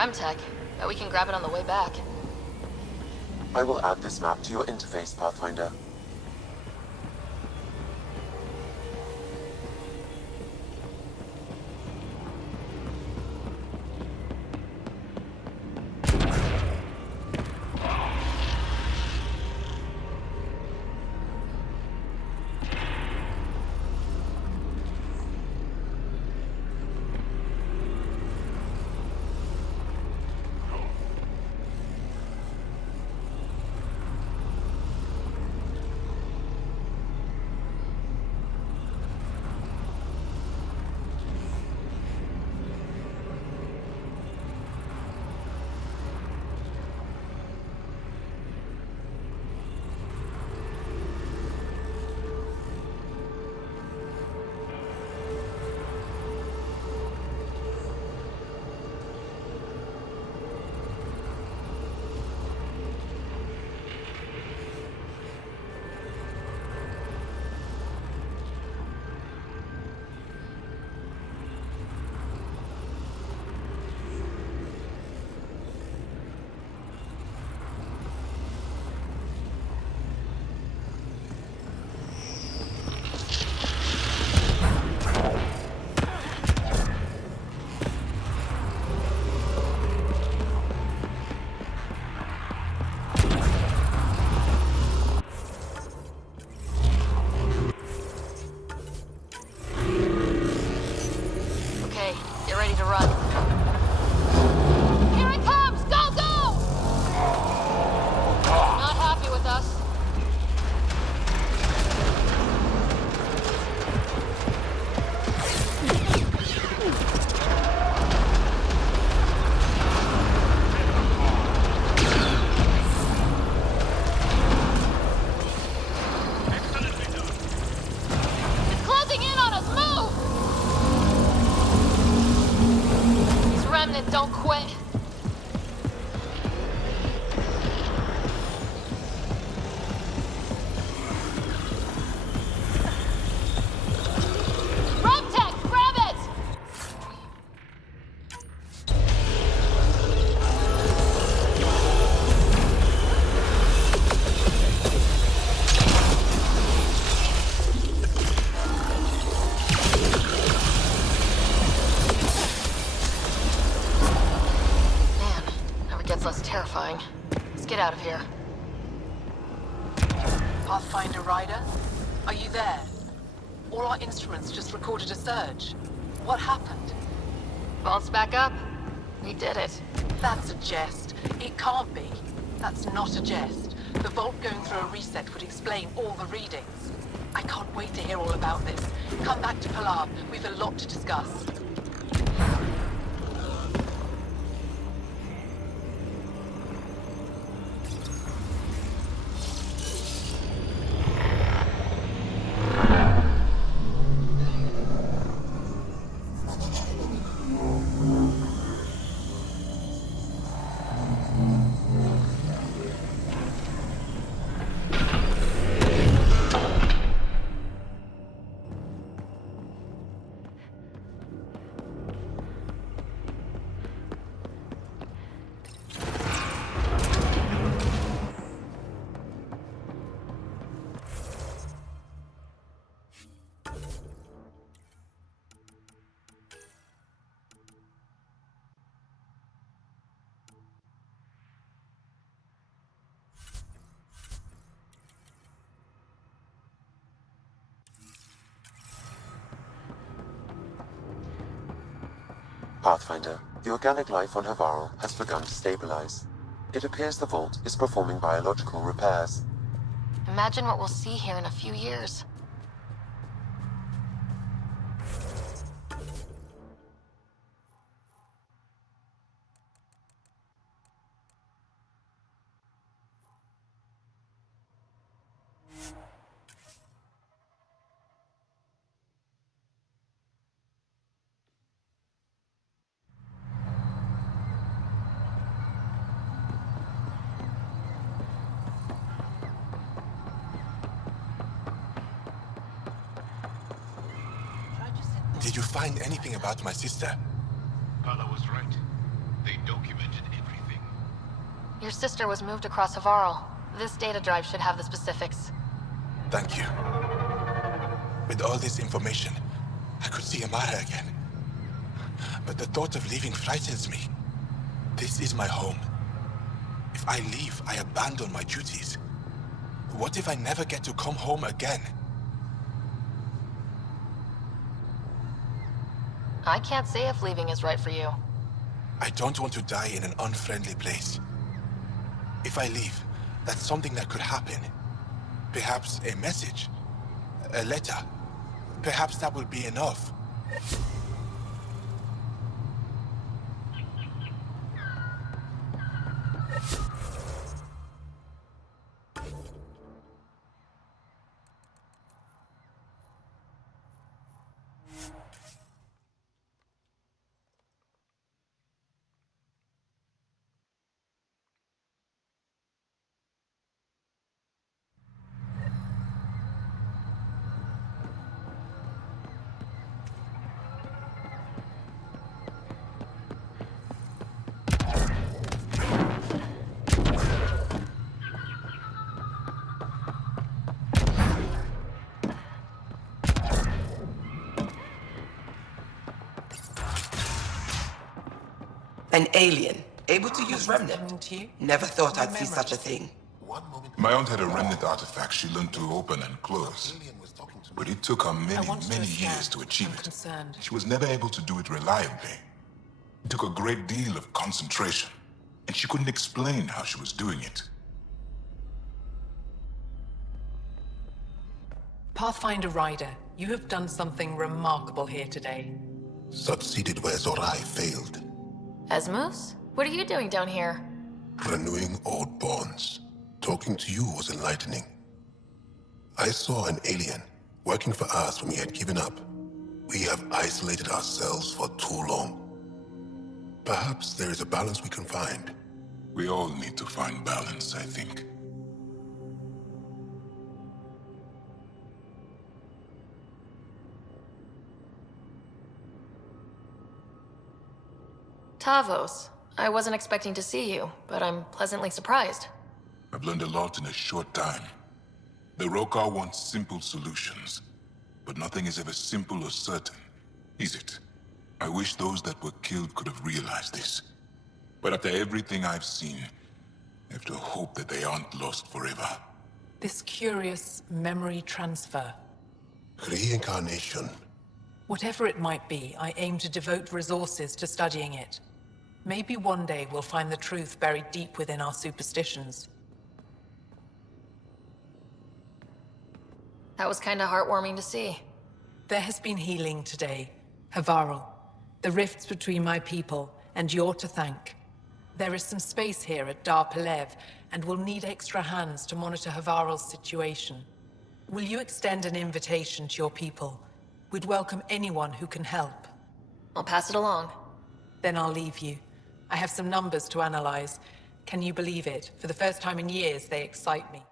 Remtech. Bet we can grab it on the way back. I will add this map to your interface, Pathfinder. Okay, get ready to run. Here it comes! Go, go! Not happy with us. It's closing in on us! Move! These remnant don't quit. Remtech, grab it! Man, never gets less terrifying. Let's get out of here. Pathfinder Ryder, are you there? All our instruments just recorded a surge. What happened? Vault's back up. We did it. That's a jest. It can't be. That's not a jest. The vault going through a reset would explain all the readings. I can't wait to hear all about this. Come back to Pilar. We've a lot to discuss. Pathfinder, the organic life on Havarl has begun to stabilize. It appears the vault is performing biological repairs. Imagine what we'll see here in a few years. Did you find anything about my sister? Carla was right. They documented everything. Your sister was moved across Havarl. This data drive should have the specifics. Thank you. With all this information, I could see Amara again. But the thought of leaving frightens me. This is my home. If I leave, I abandon my duties. What if I never get to come home again? I can't say if leaving is right for you. I don't want to die in an unfriendly place. If I leave, that's something that could happen. Perhaps a message, a letter. Perhaps that will be enough. An alien, able to use Coming Remnant. to you. Never thought My I'd see such a thing. My aunt had a remnant artifact she learned to open and close. But it took her I many, want to many understand. years to achieve I'm it. concerned. She was never able to do it reliably. It took a great deal of concentration, and she couldn't explain how she was doing it. Pathfinder Ryder, you have done something remarkable here today. Succeeded where Zorai failed. Esmus? What are you doing down here? Renewing old bonds. Talking to you was enlightening. I saw an alien working for us when we had given up. We have isolated ourselves for too long. Perhaps there is a balance we can find. We all need to find balance, I think. Tavos. I wasn't expecting to see you, but I'm pleasantly surprised. I've learned a lot in a short time. The Rokar wants simple solutions, but nothing is ever simple or certain, is it? I wish those that were killed could have realized this. But after everything I've seen, I have to hope that they aren't lost forever. This curious memory transfer. Reincarnation. Whatever it might be, I aim to devote resources to studying it. Maybe one day we'll find the truth buried deep within our superstitions. That was kinda heartwarming to see. There has been healing today, Havarl. The rifts between my people, and you're to thank. There is some space here at Dar Pelev, and we'll need extra hands to monitor Havarl's situation. Will you extend an invitation to your people? We'd welcome anyone who can help. I'll pass it along. Then I'll leave you. I have some numbers to analyze. Can you believe it? For the first time in years, they excite me.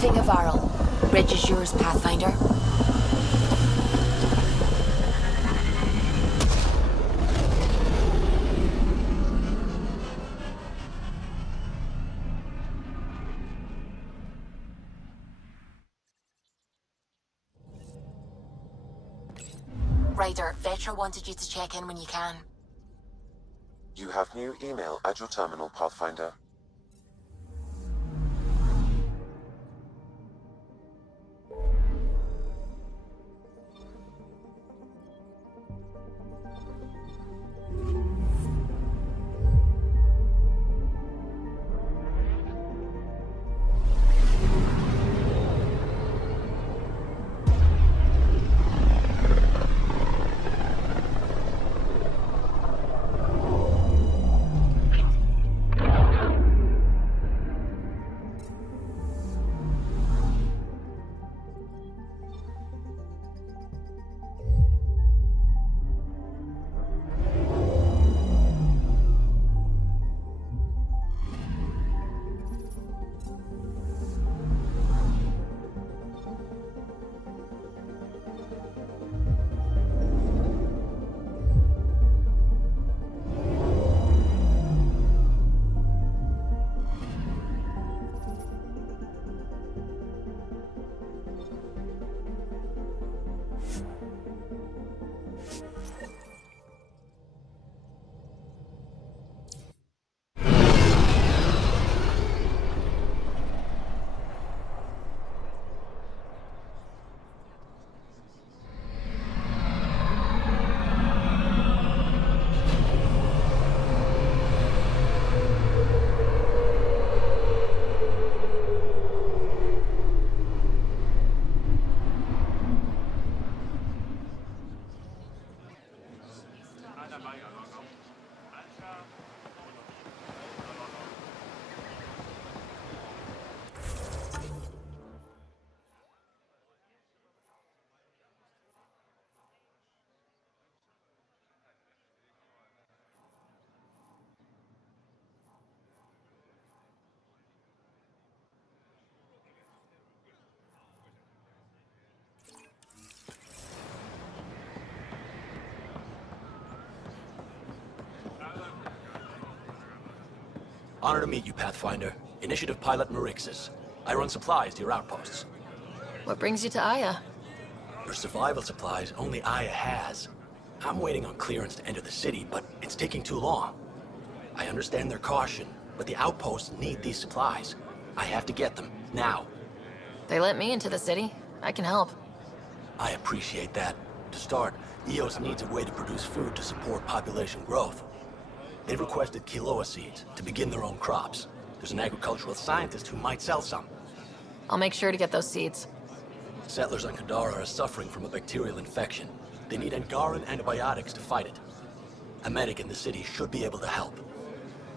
Saving a Varl. Bridge is yours, Pathfinder. Ryder, Vetra wanted you to check in when you can. You have new email at your terminal, Pathfinder. Honor to meet you, Pathfinder. Initiative Pilot Marixus. I run supplies to your outposts. What brings you to Aya? Your survival supplies only Aya has. I'm waiting on clearance to enter the city, but it's taking too long. I understand their caution, but the outposts need these supplies. I have to get them, now. They let me into the city. I can help. I appreciate that. To start, EOS needs a way to produce food to support population growth. They've requested quinoa seeds to begin their own crops. There's an agricultural scientist who might sell some. I'll make sure to get those seeds. Settlers on Kadara are suffering from a bacterial infection. They need Angaran antibiotics to fight it. A medic in the city should be able to help.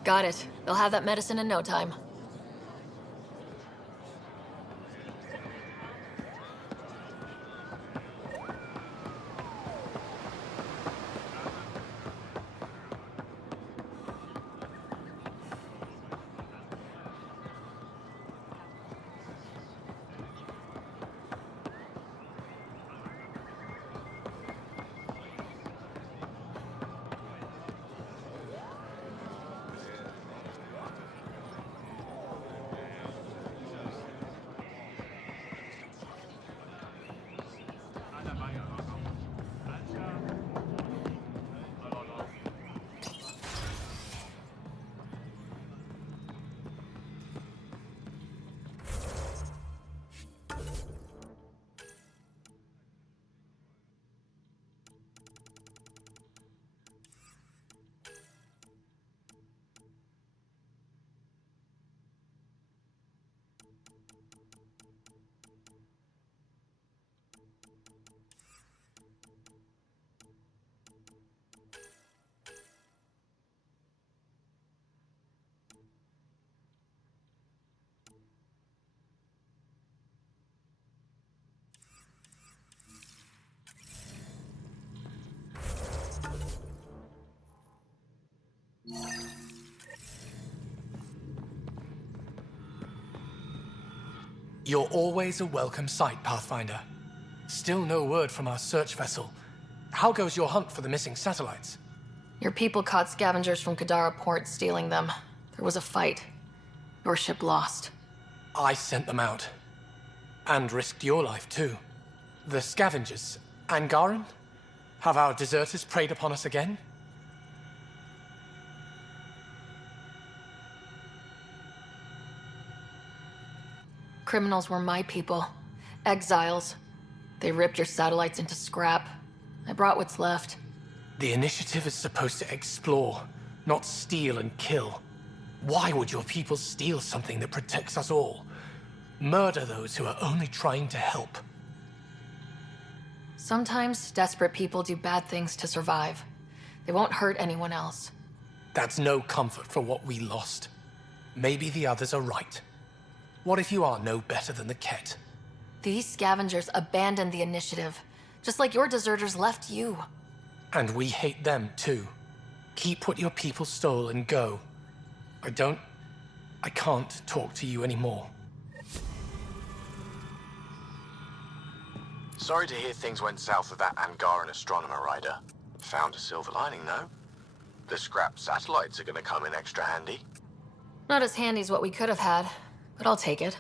Got it. They'll have that medicine in no time. You're always a welcome sight, Pathfinder. Still no word from our search vessel. How goes your hunt for the missing satellites? Your people caught scavengers from Kadara Port stealing them. There was a fight. Your ship lost. I sent them out. And risked your life, too. The scavengers, Angaran? Have our deserters preyed upon us again? Criminals were my people. Exiles. They ripped your satellites into scrap. I brought what's left. The initiative is supposed to explore, not steal and kill. Why would your people steal something that protects us all? Murder those who are only trying to help. Sometimes desperate people do bad things to survive. They won't hurt anyone else. That's no comfort for what we lost. Maybe the others are right. What if you are no better than the Ket? These scavengers abandoned the initiative, just like your deserters left you. And we hate them too. Keep what your people stole and go. I can't talk to you anymore. Sorry to hear things went south with that Angaran astronomer rider. Found a silver lining, though. The scrap satellites are gonna come in extra handy. Not as handy as what we could have had, but I'll take it.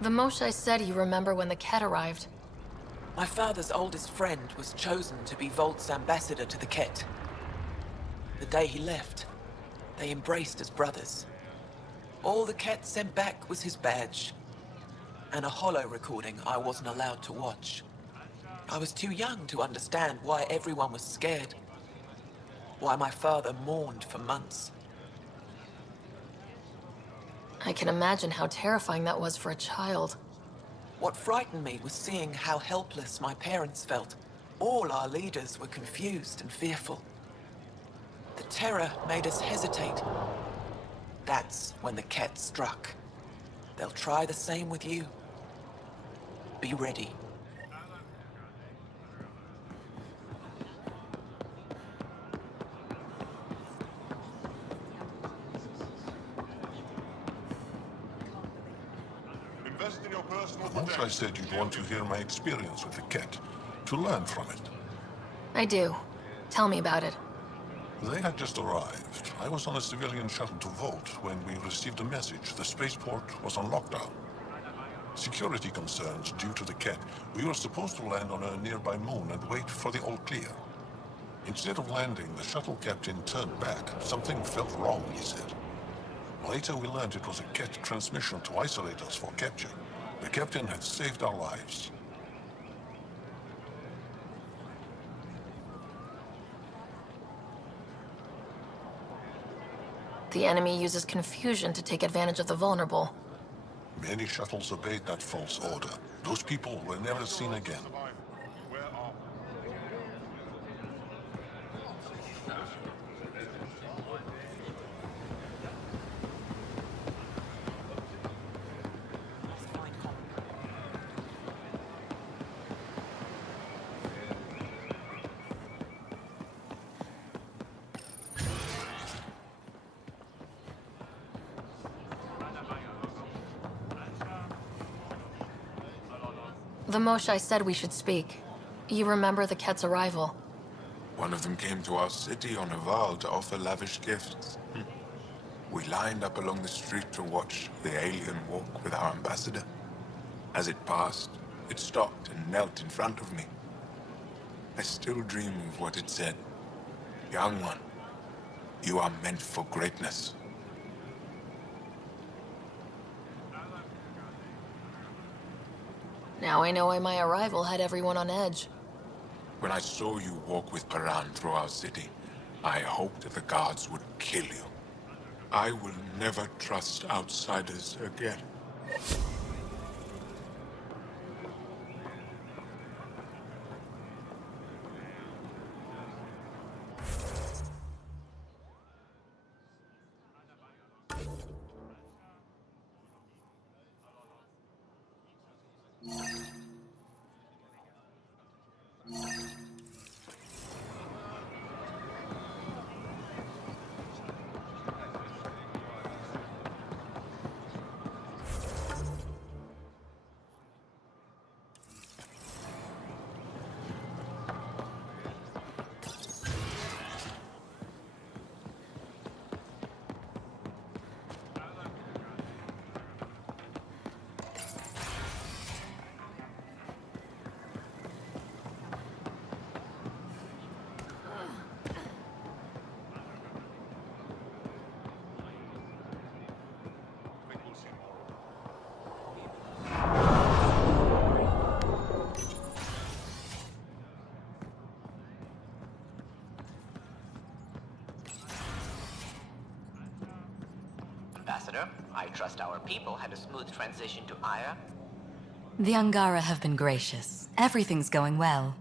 The Moshae said you remember when the Ket arrived. My father's oldest friend was chosen to be Volt's ambassador to the Ket. The day he left, they embraced as brothers. All the Ket sent back was his badge, and a holo recording I wasn't allowed to watch. I was too young to understand why everyone was scared, why my father mourned for months. I can imagine how terrifying that was for a child. What frightened me was seeing how helpless my parents felt. All our leaders were confused and fearful. The terror made us hesitate. That's when the Ket struck. They'll try the same with you. Be ready. Moshae said you'd want to hear my experience with the Ket, to learn from it. I do. Tell me about it. They had just arrived. I was on a civilian shuttle to Volt when we received a message the spaceport was on lockdown. Security concerns due to the Ket, we were supposed to land on a nearby moon and wait for the all clear. Instead of landing, the shuttle captain turned back. Something felt wrong, he said. Later we learned it was a Ket transmission to isolate us for capture. The captain had saved our lives. The enemy uses confusion to take advantage of the vulnerable. Many shuttles obeyed that false order. Those people were never seen again. The Moshae said we should speak. You remember the Ket's arrival? One of them came to our city on a vow to offer lavish gifts. We lined up along the street to watch the alien walk with our ambassador. As it passed, it stopped and knelt in front of me. I still dream of what it said. Young one, you are meant for greatness. Now I know why my arrival had everyone on edge. When I saw you walk with Paran through our city, I hoped the guards would kill you. I will never trust outsiders again. Ambassador. I trust our people had a smooth transition to Aya. The Angara have been gracious. Everything's going well.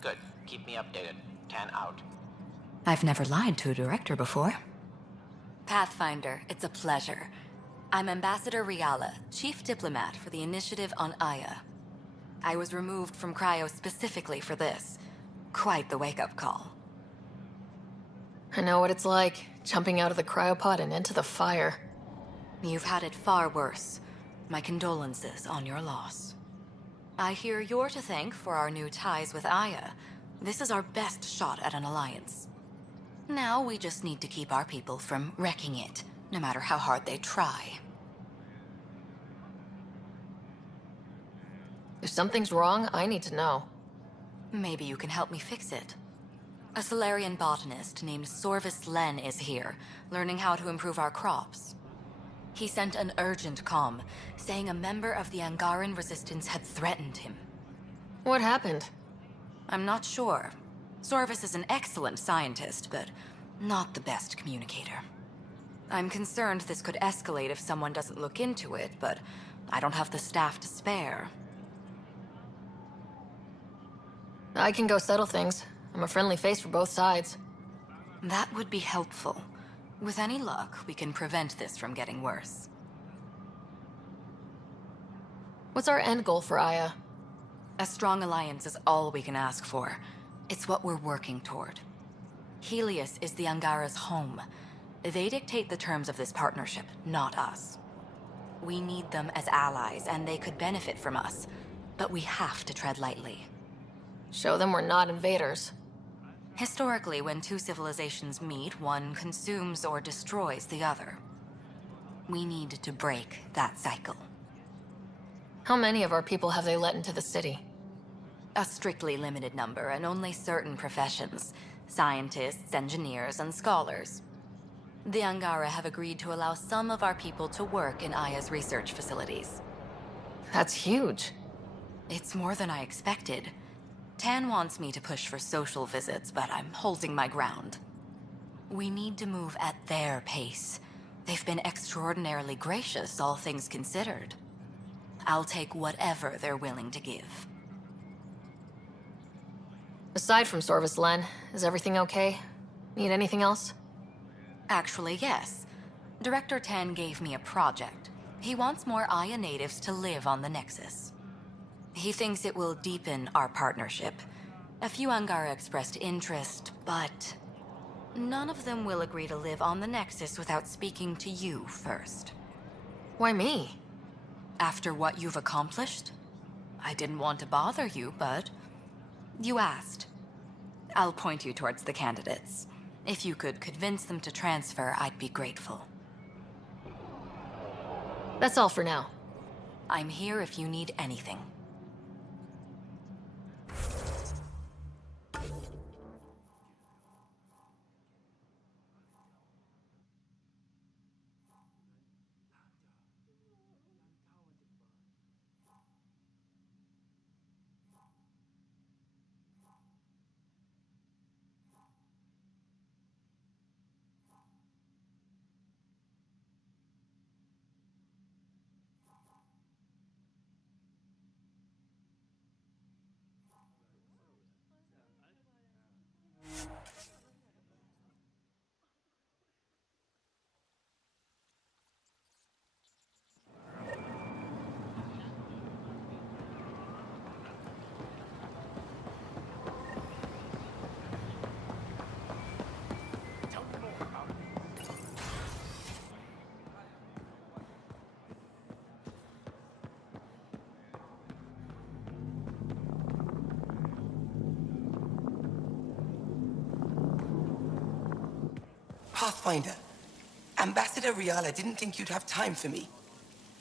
Good. Keep me updated. 10 out. I've never lied to a director before. Pathfinder, it's a pleasure. I'm Ambassador Riala, Chief Diplomat for the Initiative on Aya. I was removed from Cryo specifically for this. Quite the wake-up call. I know what it's like, jumping out of the cryopod and into the fire. You've had it far worse. My condolences on your loss. I hear you're to thank for our new ties with Aya. This is our best shot at an alliance. Now we just need to keep our people from wrecking it, no matter how hard they try. If something's wrong, I need to know. Maybe you can help me fix it. A Solarian botanist named Sorvis Len is here, learning how to improve our crops. He sent an urgent comm, saying a member of the Angaran resistance had threatened him. What happened? I'm not sure. Sorvis is an excellent scientist, but not the best communicator. I'm concerned this could escalate if someone doesn't look into it, but I don't have the staff to spare. I can go settle things. I'm a friendly face for both sides. That would be helpful. With any luck, we can prevent this from getting worse. What's our end goal for Aya? A strong alliance is all we can ask for. It's what we're working toward. Helios is the Angara's home. They dictate the terms of this partnership, not us. We need them as allies, and they could benefit from us. But we have to tread lightly. Show them we're not invaders. Historically, when two civilizations meet, one consumes or destroys the other. We need to break that cycle. How many of our people have they let into the city? A strictly limited number, and only certain professions. Scientists, engineers, and scholars. The Angara have agreed to allow some of our people to work in Aya's research facilities. That's huge. It's more than I expected. Tan wants me to push for social visits, but I'm holding my ground. We need to move at their pace. They've been extraordinarily gracious, all things considered. I'll take whatever they're willing to give. Aside from Sorvis Len, is everything okay? Need anything else? Actually, yes. Director Tan gave me a project. He wants more Aya natives to live on the Nexus. He thinks it will deepen our partnership. A few Angara expressed interest, but none of them will agree to live on the Nexus without speaking to you first. Why me? After what you've accomplished? I didn't want to bother you, but you asked. I'll point you towards the candidates. If you could convince them to transfer, I'd be grateful. That's all for now. I'm here if you need anything. Pathfinder, Ambassador Riala didn't think you'd have time for me.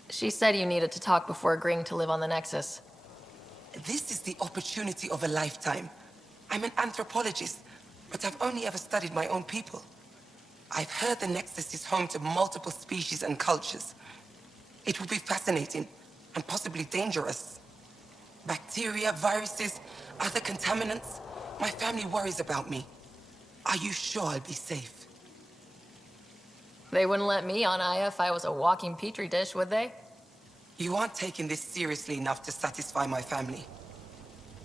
She said you needed to talk before agreeing to live on the Nexus. This is the opportunity of a lifetime. I'm an anthropologist, but I've only ever studied my own people. I've heard the Nexus is home to multiple species and cultures. It will be fascinating and possibly dangerous. Bacteria, viruses, other contaminants. My family worries about me. Are you sure I'll be safe? They wouldn't let me on Aya if I was a walking petri dish, would they? You aren't taking this seriously enough to satisfy my family.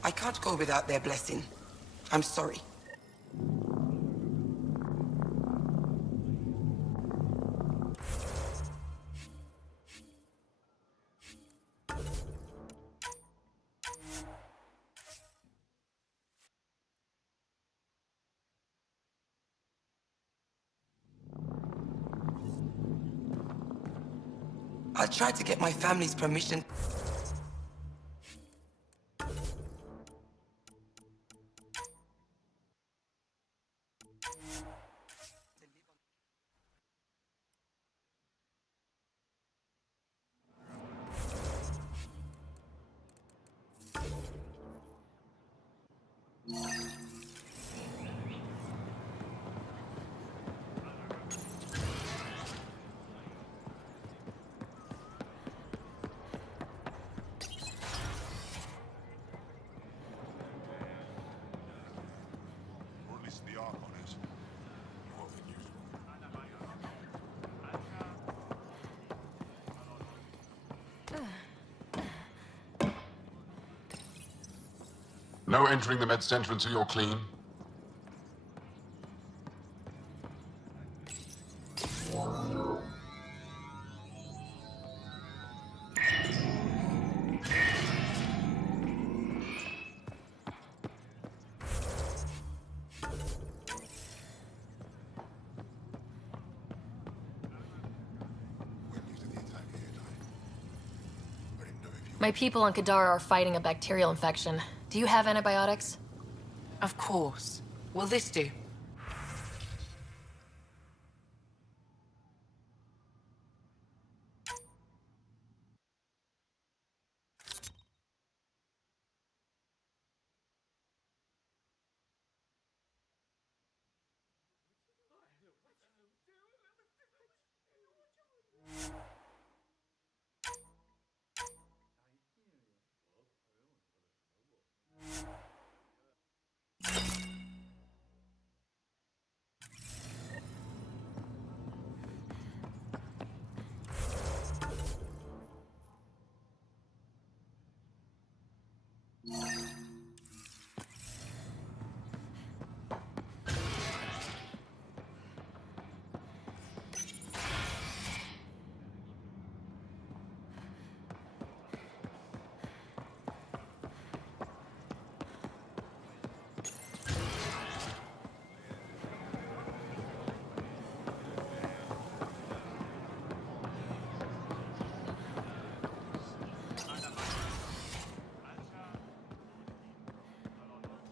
I can't go without their blessing. I'm sorry. I'll try to get my family's permission. Or at least the arc on it. More than usual. No entering the med center until you're clean. My people on Kadar are fighting a bacterial infection. Do you have antibiotics? Of course. Will this do?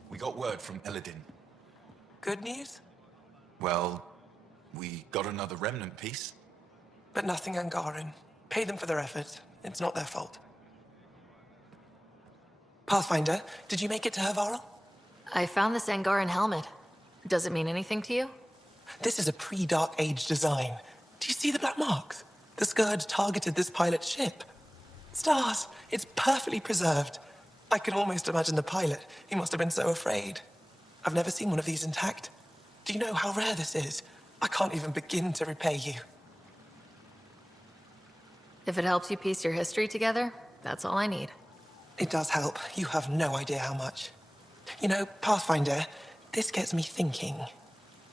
We got word from Elaaden. Good news? Well, we got another remnant piece. But nothing Angaran. Pay them for their effort. It's not their fault. Pathfinder, did you make it to Havarl? I found this Angaran helmet. Does it mean anything to you? This is a pre-Dark Age design. Do you see the black marks? The Scourge targeted this pilot's ship. Stars, it's perfectly preserved. I can almost imagine the pilot. He must have been so afraid. I've never seen one of these intact. Do you know how rare this is? I can't even begin to repay you. If it helps you piece your history together, that's all I need. It does help. You have no idea how much. You know, Pathfinder, this gets me thinking.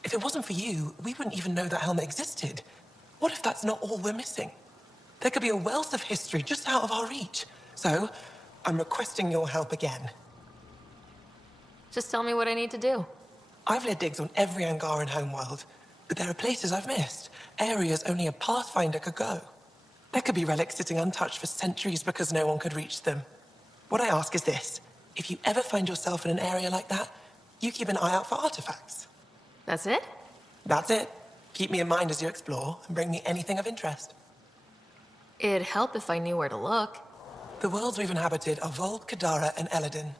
If it wasn't for you, we wouldn't even know that helmet existed. What if that's not all we're missing? There could be a wealth of history just out of our reach. So, I'm requesting your help again. Just tell me what I need to do. I've led digs on every Angaran homeworld, but there are places I've missed, areas only a Pathfinder could go. There could be relics sitting untouched for centuries because no one could reach them. What I ask is this: if you ever find yourself in an area like that, you keep an eye out for artifacts. That's it? That's it. Keep me in mind as you explore, and bring me anything of interest. It'd help if I knew where to look. The worlds we've inhabited are Vold, Kadara, and Elaaden.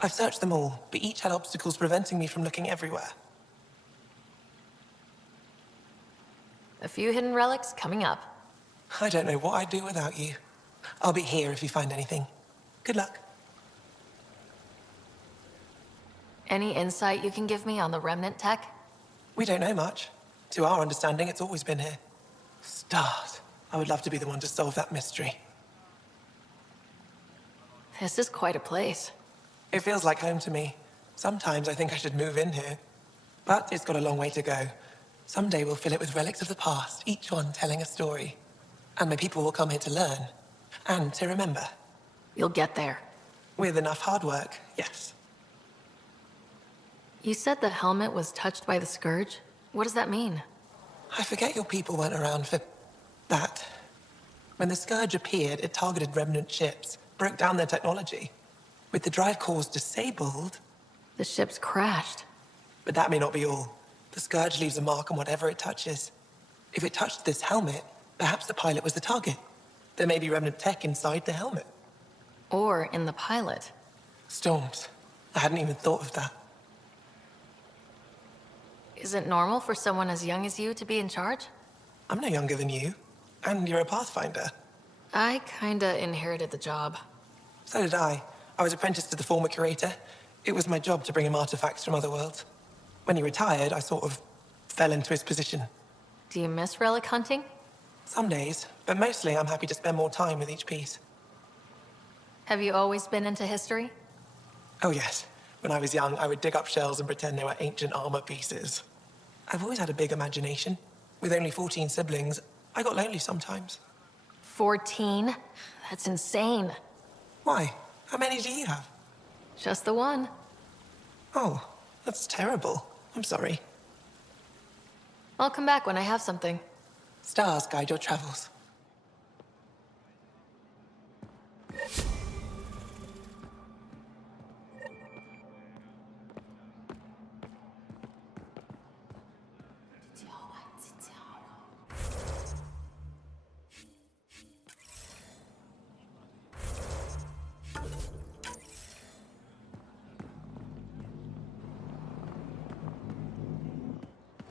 I've searched them all, but each had obstacles preventing me from looking everywhere. A few hidden relics coming up. I don't know what I'd do without you. I'll be here if you find anything. Good luck. Any insight you can give me on the remnant tech? We don't know much. To our understanding, it's always been here. Stars. I would love to be the one to solve that mystery. This is quite a place. It feels like home to me. Sometimes I think I should move in here. But it's got a long way to go. Someday we'll fill it with relics of the past, each one telling a story. And my people will come here to learn. And to remember. You'll get there. With enough hard work, yes. You said the helmet was touched by the Scourge? What does that mean? I forget your people weren't around for that. When the Scourge appeared, it targeted remnant ships, broke down their technology. With the drive cores disabled... The ships crashed. But that may not be all. The Scourge leaves a mark on whatever it touches. If it touched this helmet, perhaps the pilot was the target. There may be remnant tech inside the helmet. Or in the pilot. Storms. I hadn't even thought of that. Is it normal for someone as young as you to be in charge? I'm no younger than you. And you're a Pathfinder. I kinda inherited the job. So did I. I was apprenticed to the former curator. It was my job to bring him artifacts from other worlds. When he retired, I sort of fell into his position. Do you miss relic hunting? Some days, but mostly I'm happy to spend more time with each piece. Have you always been into history? Oh yes. When I was young, I would dig up shells and pretend they were ancient armor pieces. I've always had a big imagination. With only 14 siblings, I got lonely sometimes. 14? That's insane. Why? How many do you have? Just the one. Oh, that's terrible. I'm sorry. I'll come back when I have something. Stars guide your travels.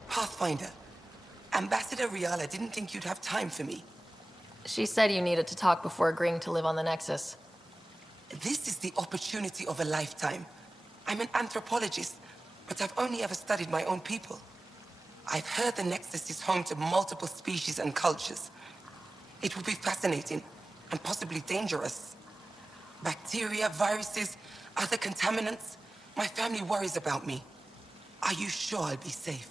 Pathfinder, Ambassador Riala didn't think you'd have time for me. She said you needed to talk before agreeing to live on the Nexus. This is the opportunity of a lifetime. I'm an anthropologist, but I've only ever studied my own people. I've heard the Nexus is home to multiple species and cultures. It will be fascinating and possibly dangerous. Bacteria, viruses, other contaminants. My family worries about me. Are you sure I'll be safe?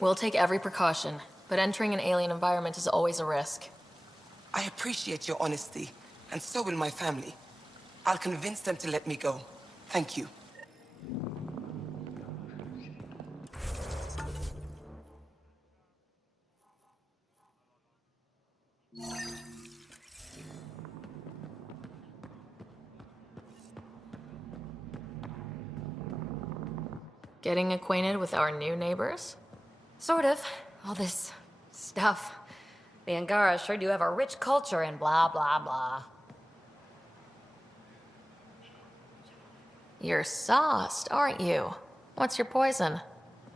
We'll take every precaution, but entering an alien environment is always a risk. I appreciate your honesty, and so will my family. I'll convince them to let me go. Thank you. Getting acquainted with our new neighbors? Sort of. All this stuff. The Angara sure do have a rich culture and blah, blah, blah. You're sauced, aren't you? What's your poison?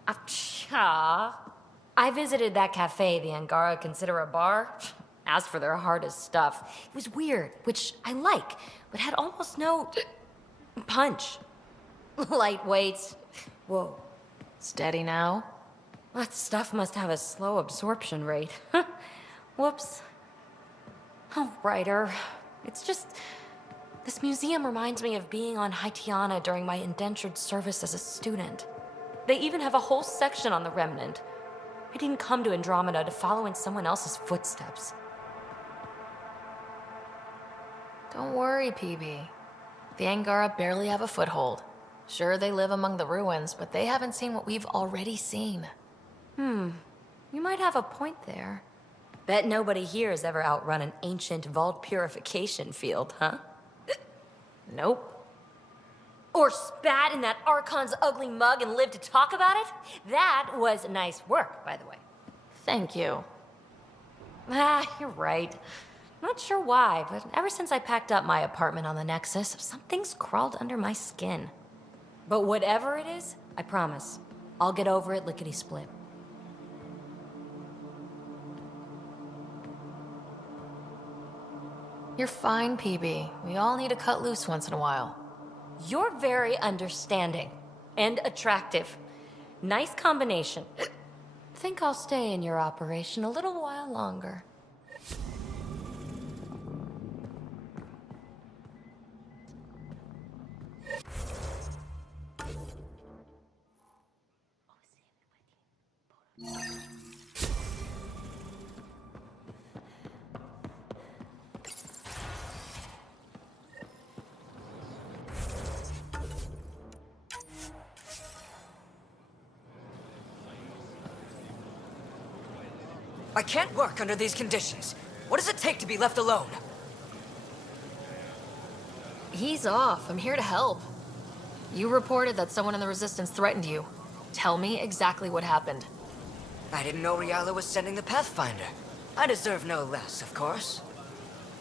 I visited that cafe the Angara consider a bar. Asked for their hardest stuff. It was weird, which I like, but had almost no punch. Lightweight. Whoa. Steady now? That stuff must have a slow absorption rate. Whoops. Oh, writer. It's just... This museum reminds me of being on Haitiana during my indentured service as a student. They even have a whole section on the Remnant. I didn't come to Andromeda to follow in someone else's footsteps. Don't worry, PB. The Angara barely have a foothold. Sure, they live among the ruins, but they haven't seen what we've already seen. You might have a point there. Bet nobody here has ever outrun an ancient vault purification field, huh? Nope. Or spat in that Archon's ugly mug and lived to talk about it? That was nice work, by the way. Thank you. You're right. Not sure why, but ever since I packed up my apartment on the Nexus, something's crawled under my skin. But whatever it is, I promise, I'll get over it lickety-split. You're fine, PB. We all need to cut loose once in a while. You're very understanding and attractive. Nice combination. Think I'll stay in your operation a little while longer. I can't work under these conditions. What does it take to be left alone? He's off. I'm here to help. You reported that someone in the Resistance threatened you. Tell me exactly what happened. I didn't know Riala was sending the Pathfinder. I deserve no less, of course.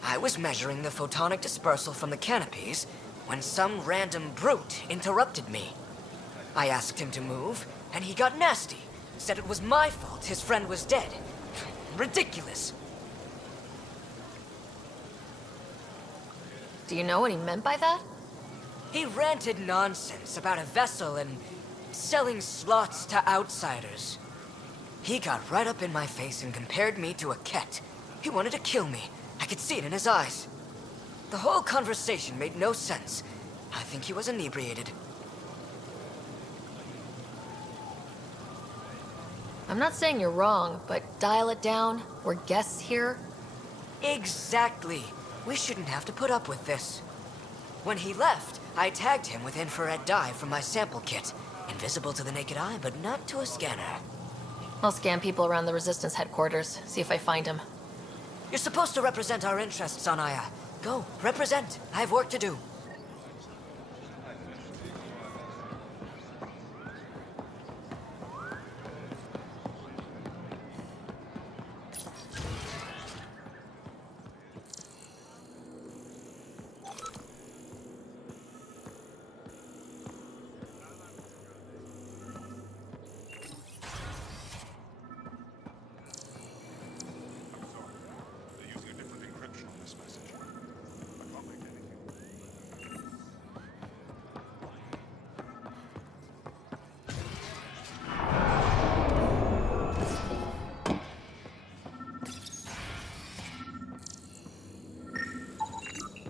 I was measuring the photonic dispersal from the canopies when some random brute interrupted me. I asked him to move, and he got nasty. Said it was my fault his friend was dead. Ridiculous. Do you know what he meant by that? He ranted nonsense about a vessel and selling slots to outsiders. He got right up in my face and compared me to a ket. He wanted to kill me. I could see it in his eyes. The whole conversation made no sense. I think he was inebriated. I'm not saying you're wrong, but dial it down. We're guests here. Exactly. We shouldn't have to put up with this. When he left, I tagged him with infrared dye from my sample kit. Invisible to the naked eye, but not to a scanner. I'll scan people around the Resistance headquarters, see if I find him. You're supposed to represent our interests on Aya. Go, represent. I have work to do.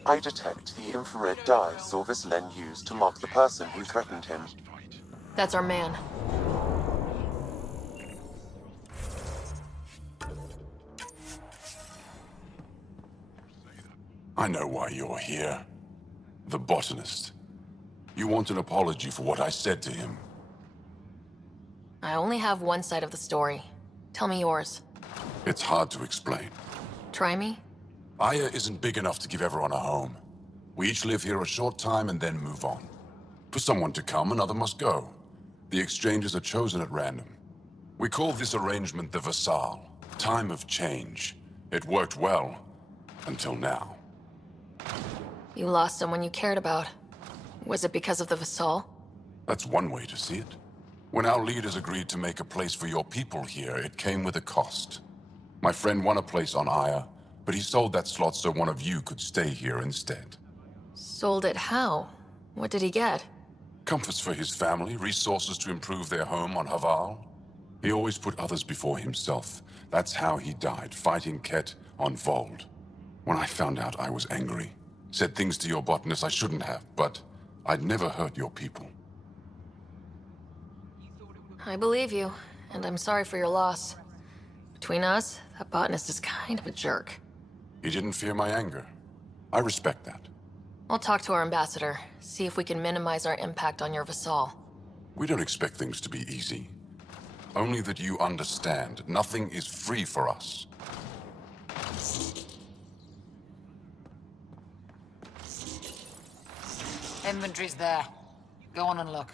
I detect the infrared dye Sorvis Len used to mark the person who threatened him. That's our man. I know why you're here. The botanist. You want an apology for what I said to him. I only have one side of the story. Tell me yours. It's hard to explain. Try me? Aya isn't big enough to give everyone a home. We each live here a short time and then move on. For someone to come, another must go. The exchanges are chosen at random. We call this arrangement the Vassal. Time of change. It worked well. Until now. You lost someone you cared about. Was it because of the Vassal? That's one way to see it. When our leaders agreed to make a place for your people here, it came with a cost. My friend won a place on Aya, but he sold that slot so one of you could stay here instead. Sold it how? What did he get? Comforts for his family, resources to improve their home on Haval. He always put others before himself. That's how he died, fighting Ket on Vold. When I found out, I was angry. Said things to your botanist I shouldn't have, but I'd never hurt your people. I believe you, and I'm sorry for your loss. Between us, that botanist is kind of a jerk. He didn't fear my anger. I respect that. I'll talk to our ambassador, see if we can minimize our impact on your Vassal. We don't expect things to be easy. Only that you understand, nothing is free for us. Inventory's there. Go on and look.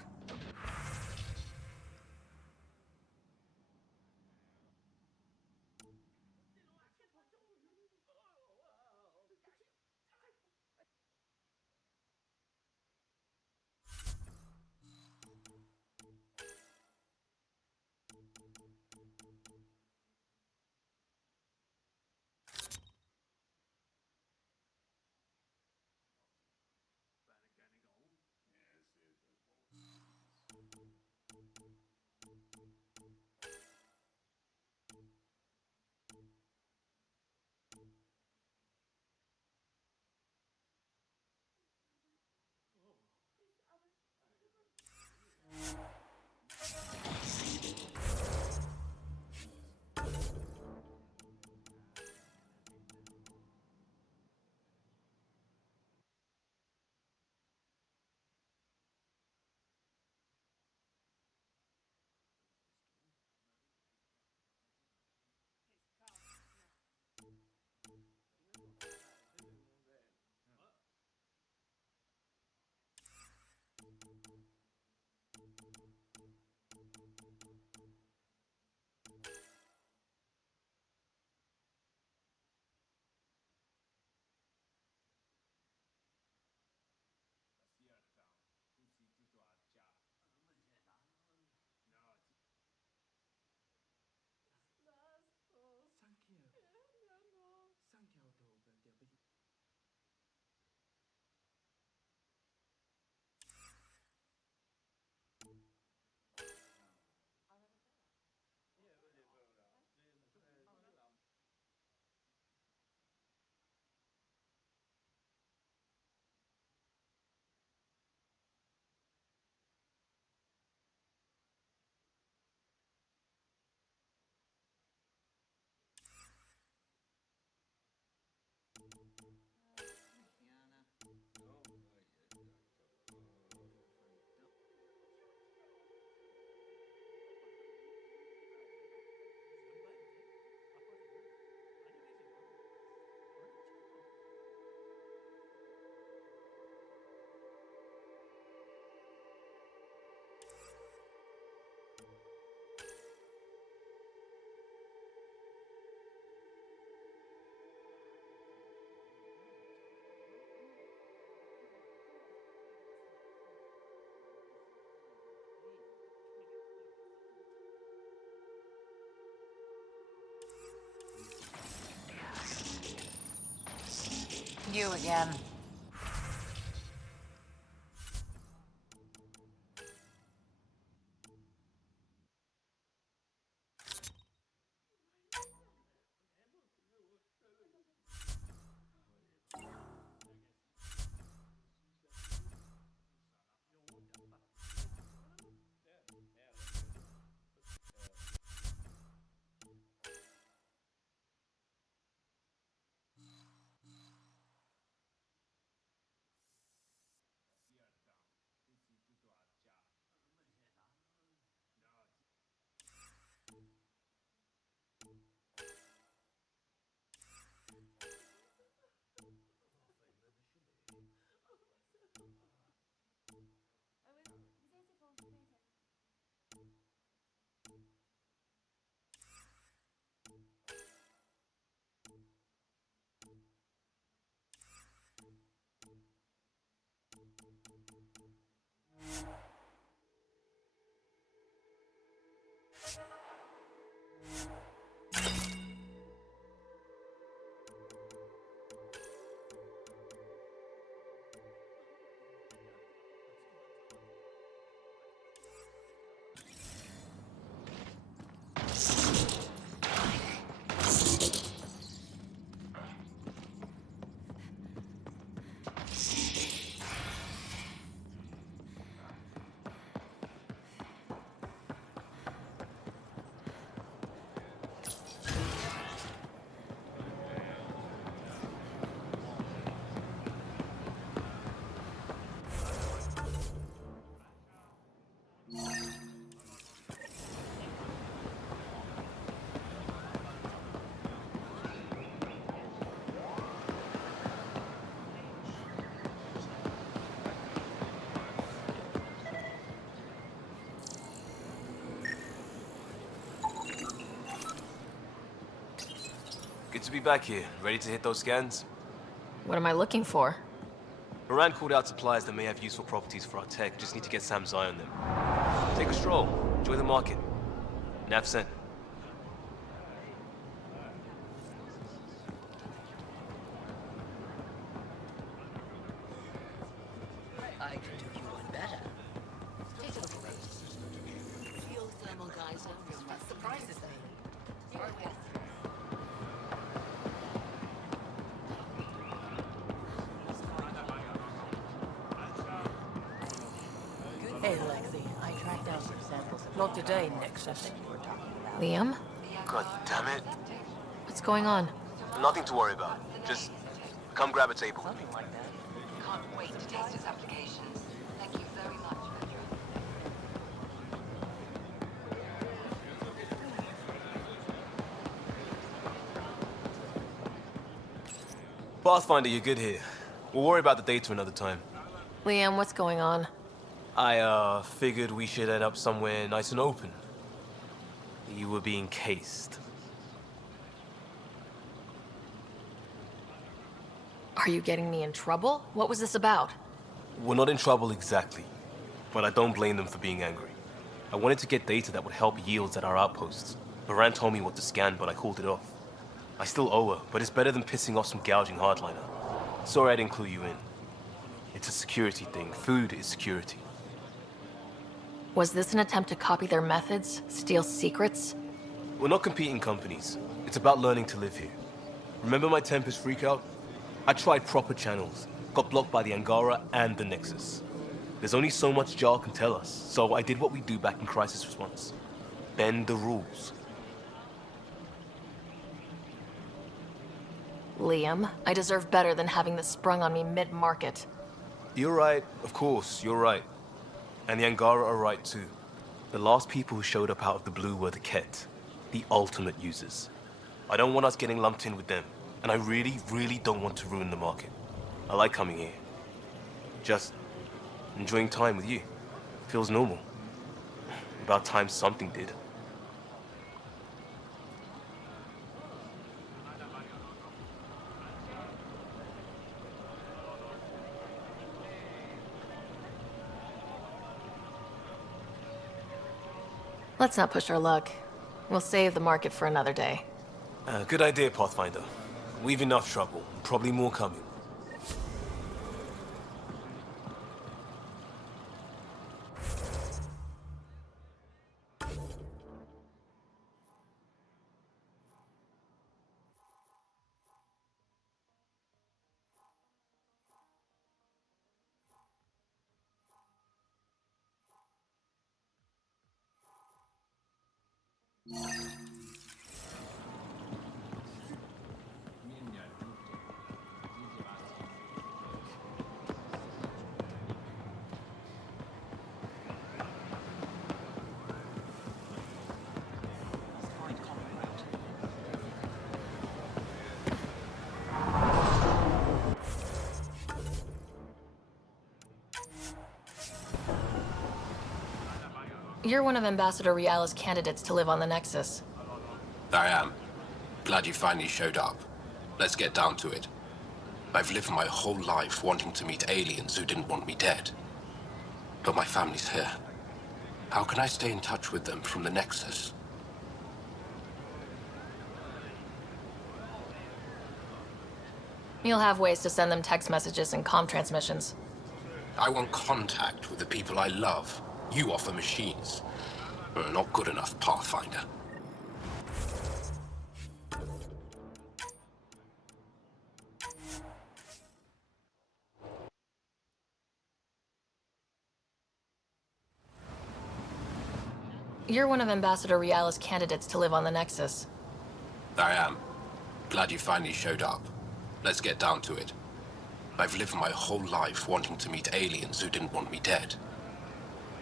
You again. Good to be back here. Ready to hit those scans? What am I looking for? Moran called out supplies that may have useful properties for our tech. Just need to get Sam's eye on them. Take a stroll. Enjoy the market. Nav sent. I could do you one better. Take a look at these. Geothermal geyser. What surprises me? Hey, Lexi. I tracked down some samples. Not today, Nexus. Liam? God damn it. What's going on? Nothing to worry about. Just come grab a table. Something like that. Can't wait to test his applications. Thank you very much, Pedro. Pathfinder, you're good here. We'll worry about the data another time. Liam, what's going on? I, figured we should end up somewhere nice and open. You were being cased. Are you getting me in trouble? What was this about? We're not in trouble exactly, but I don't blame them for being angry. I wanted to get data that would help yields at our outposts. Moran told me what to scan, but I called it off. I still owe her, but it's better than pissing off some gouging hardliner. Sorry I didn't clue you in. It's a security thing. Food is security. Was this an attempt to copy their methods? Steal secrets? We're not competing companies. It's about learning to live here. Remember my Tempest freakout? I tried proper channels. Got blocked by the Angara and the Nexus. There's only so much Jar can tell us, so I did what we do back in crisis response. Bend the rules. Liam, I deserve better than having this sprung on me mid-market. You're right, of course, you're right. And the Angara are right too. The last people who showed up out of the blue were the Ket, the ultimate users. I don't want us getting lumped in with them, and I really, really don't want to ruin the market. I like coming here. Just enjoying time with you. Feels normal. About time something did. Let's not push our luck. We'll save the market for another day. Good idea, Pathfinder. We've enough trouble. Probably more coming. You're one of Ambassador Riala's candidates to live on the Nexus. I am. Glad you finally showed up. Let's get down to it. I've lived my whole life wanting to meet aliens who didn't want me dead. But my family's here. How can I stay in touch with them from the Nexus? You'll have ways to send them text messages and comm transmissions. I want contact with the people I love. You offer machines. Not good enough, Pathfinder. You're one of Ambassador Riala's candidates to live on the Nexus. I am. Glad you finally showed up. Let's get down to it. I've lived my whole life wanting to meet aliens who didn't want me dead.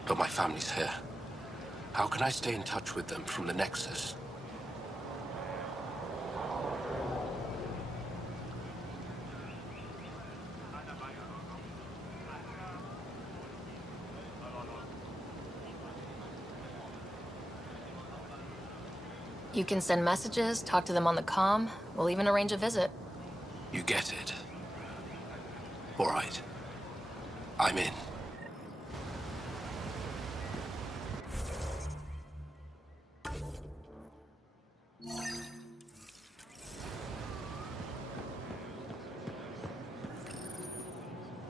But my family's here. How can I stay in touch with them from the Nexus? You can send messages, talk to them on the comm. We'll even arrange a visit. You get it. All right. I'm in.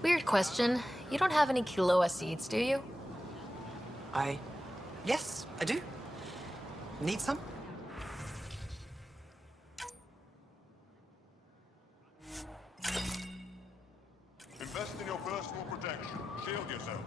Weird question. You don't have any Kiloa seeds, do you? Yes, I do. Need some? Invest in your personal protection. Shield yourself.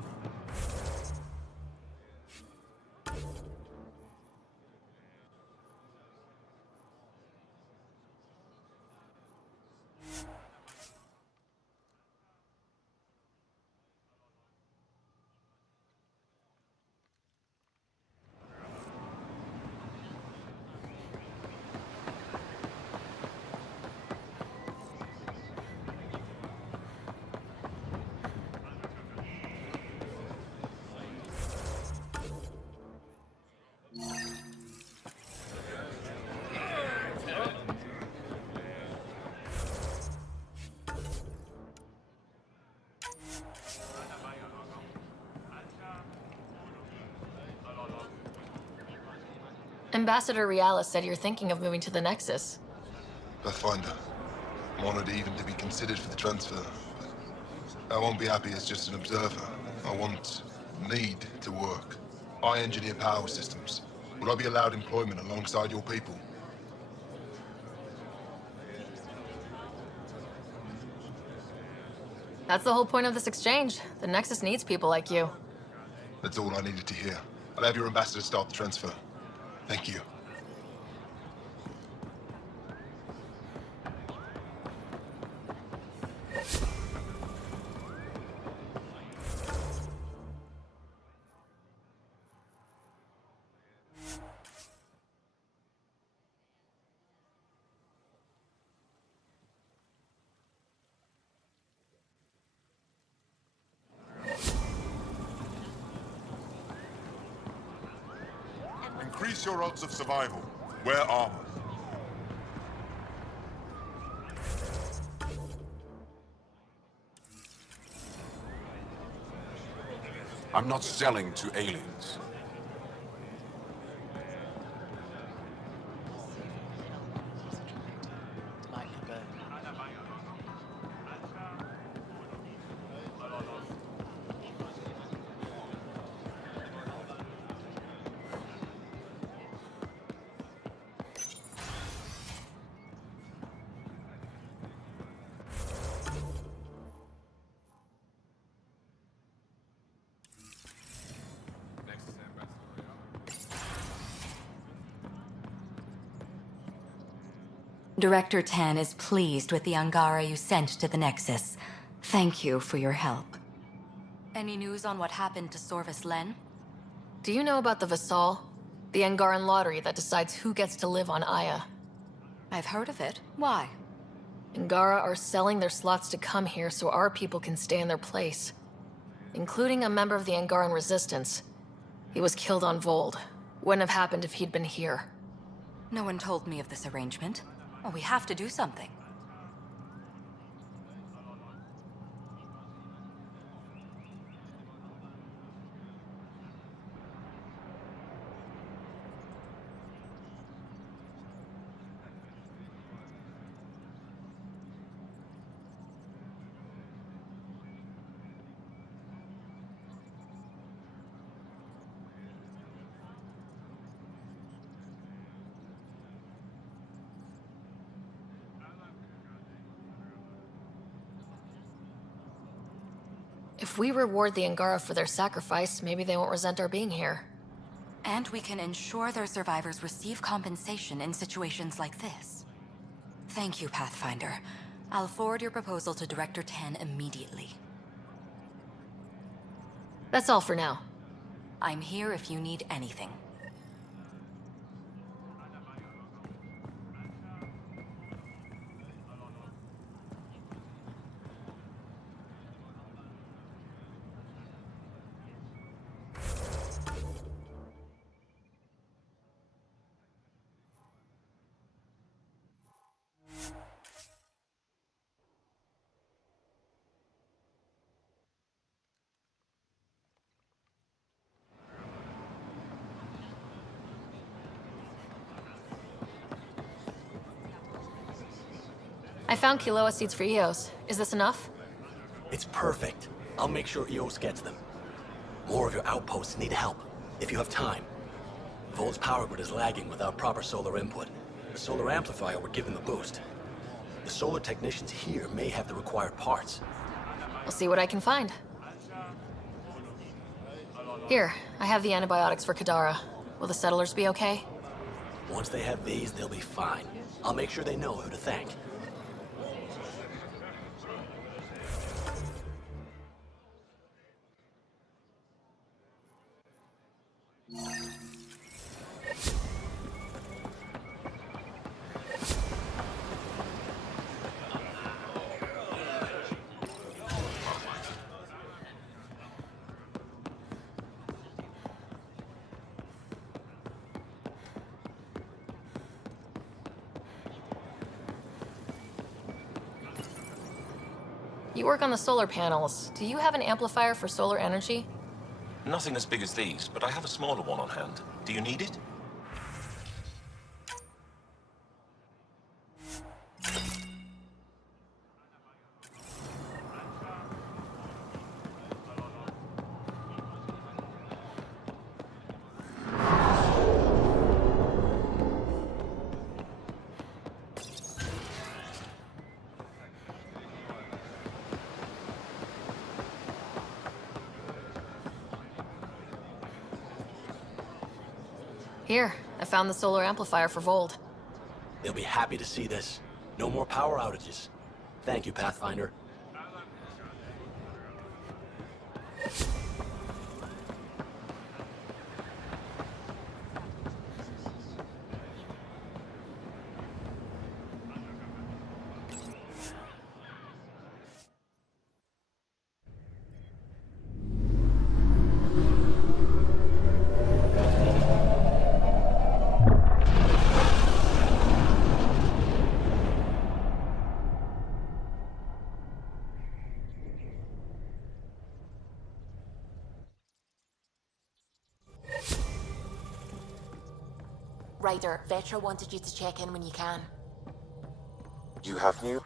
Ambassador Riala said you're thinking of moving to the Nexus. Pathfinder. I'm honored even to be considered for the transfer. But I won't be happy as just an observer. Need to work. I engineer power systems. Will I be allowed employment alongside your people? That's the whole point of this exchange. The Nexus needs people like you. That's all I needed to hear. I'll have your ambassador start the transfer. Thank you. Increase your odds of survival. Wear armor. I'm not selling to aliens. Next Director 10 is pleased with the Angara you sent to the Nexus. Thank you for your help. Any news on what happened to Sorvis Len? Do you know about the Vassal? The Angaran lottery that decides who gets to live on Aya. I've heard of it. Why? Angara are selling their slots to come here so our people can stay in their place. Including a member of the Angaran resistance. He was killed on Vold. Wouldn't have happened if he'd been here. No one told me of this arrangement. Well, we have to do something. If we reward the Angara for their sacrifice, maybe they won't resent our being here. And we can ensure their survivors receive compensation in situations like this. Thank you, Pathfinder. I'll forward your proposal to Director 10 immediately. That's all for now. I'm here if you need anything. I found Kiloa seeds for Eos. Is this enough? It's perfect. I'll make sure Eos gets them. More of your outposts need help, if you have time. Vold's power grid is lagging without proper solar input. The solar amplifier would give them the boost. The solar technicians here may have the required parts. I'll see what I can find. Here, I have the antibiotics for Kadara. Will the settlers be okay? Once they have these, they'll be fine. I'll make sure they know who to thank. You work on the solar panels. Do you have an amplifier for solar energy? Nothing as big as these, but I have a smaller one on hand. Do you need it? Here, I found the solar amplifier for Vold. They'll be happy to see this. No more power outages. Thank you, Pathfinder. Ryder, Vetra wanted you to check in when you can. You have new?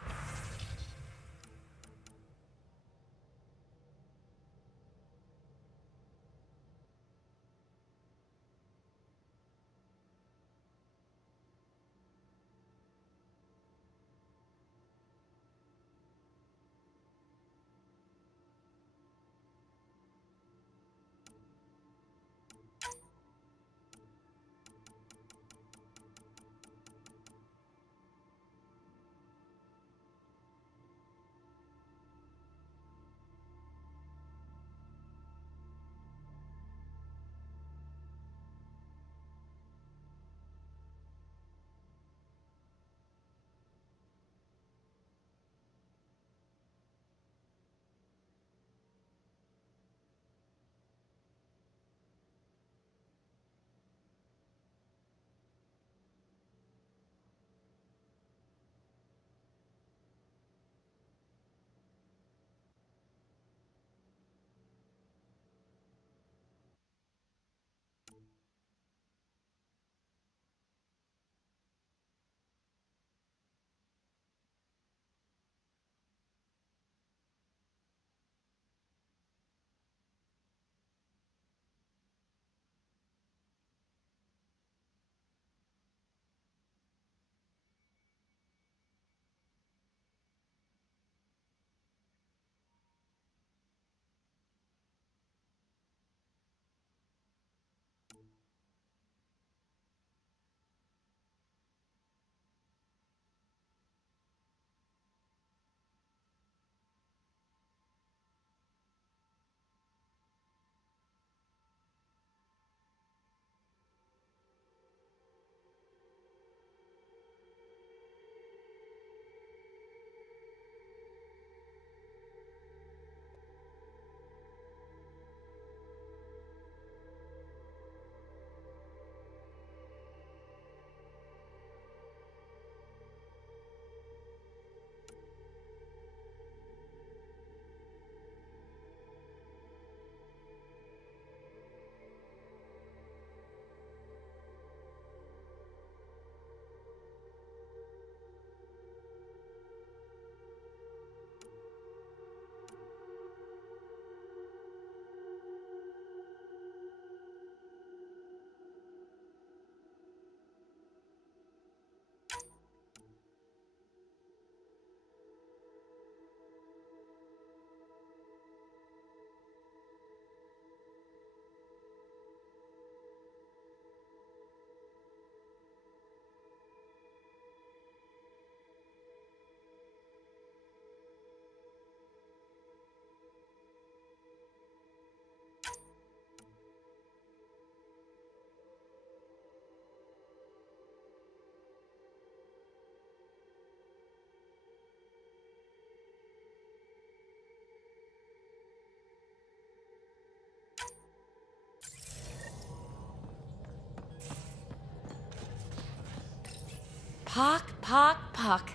Puck.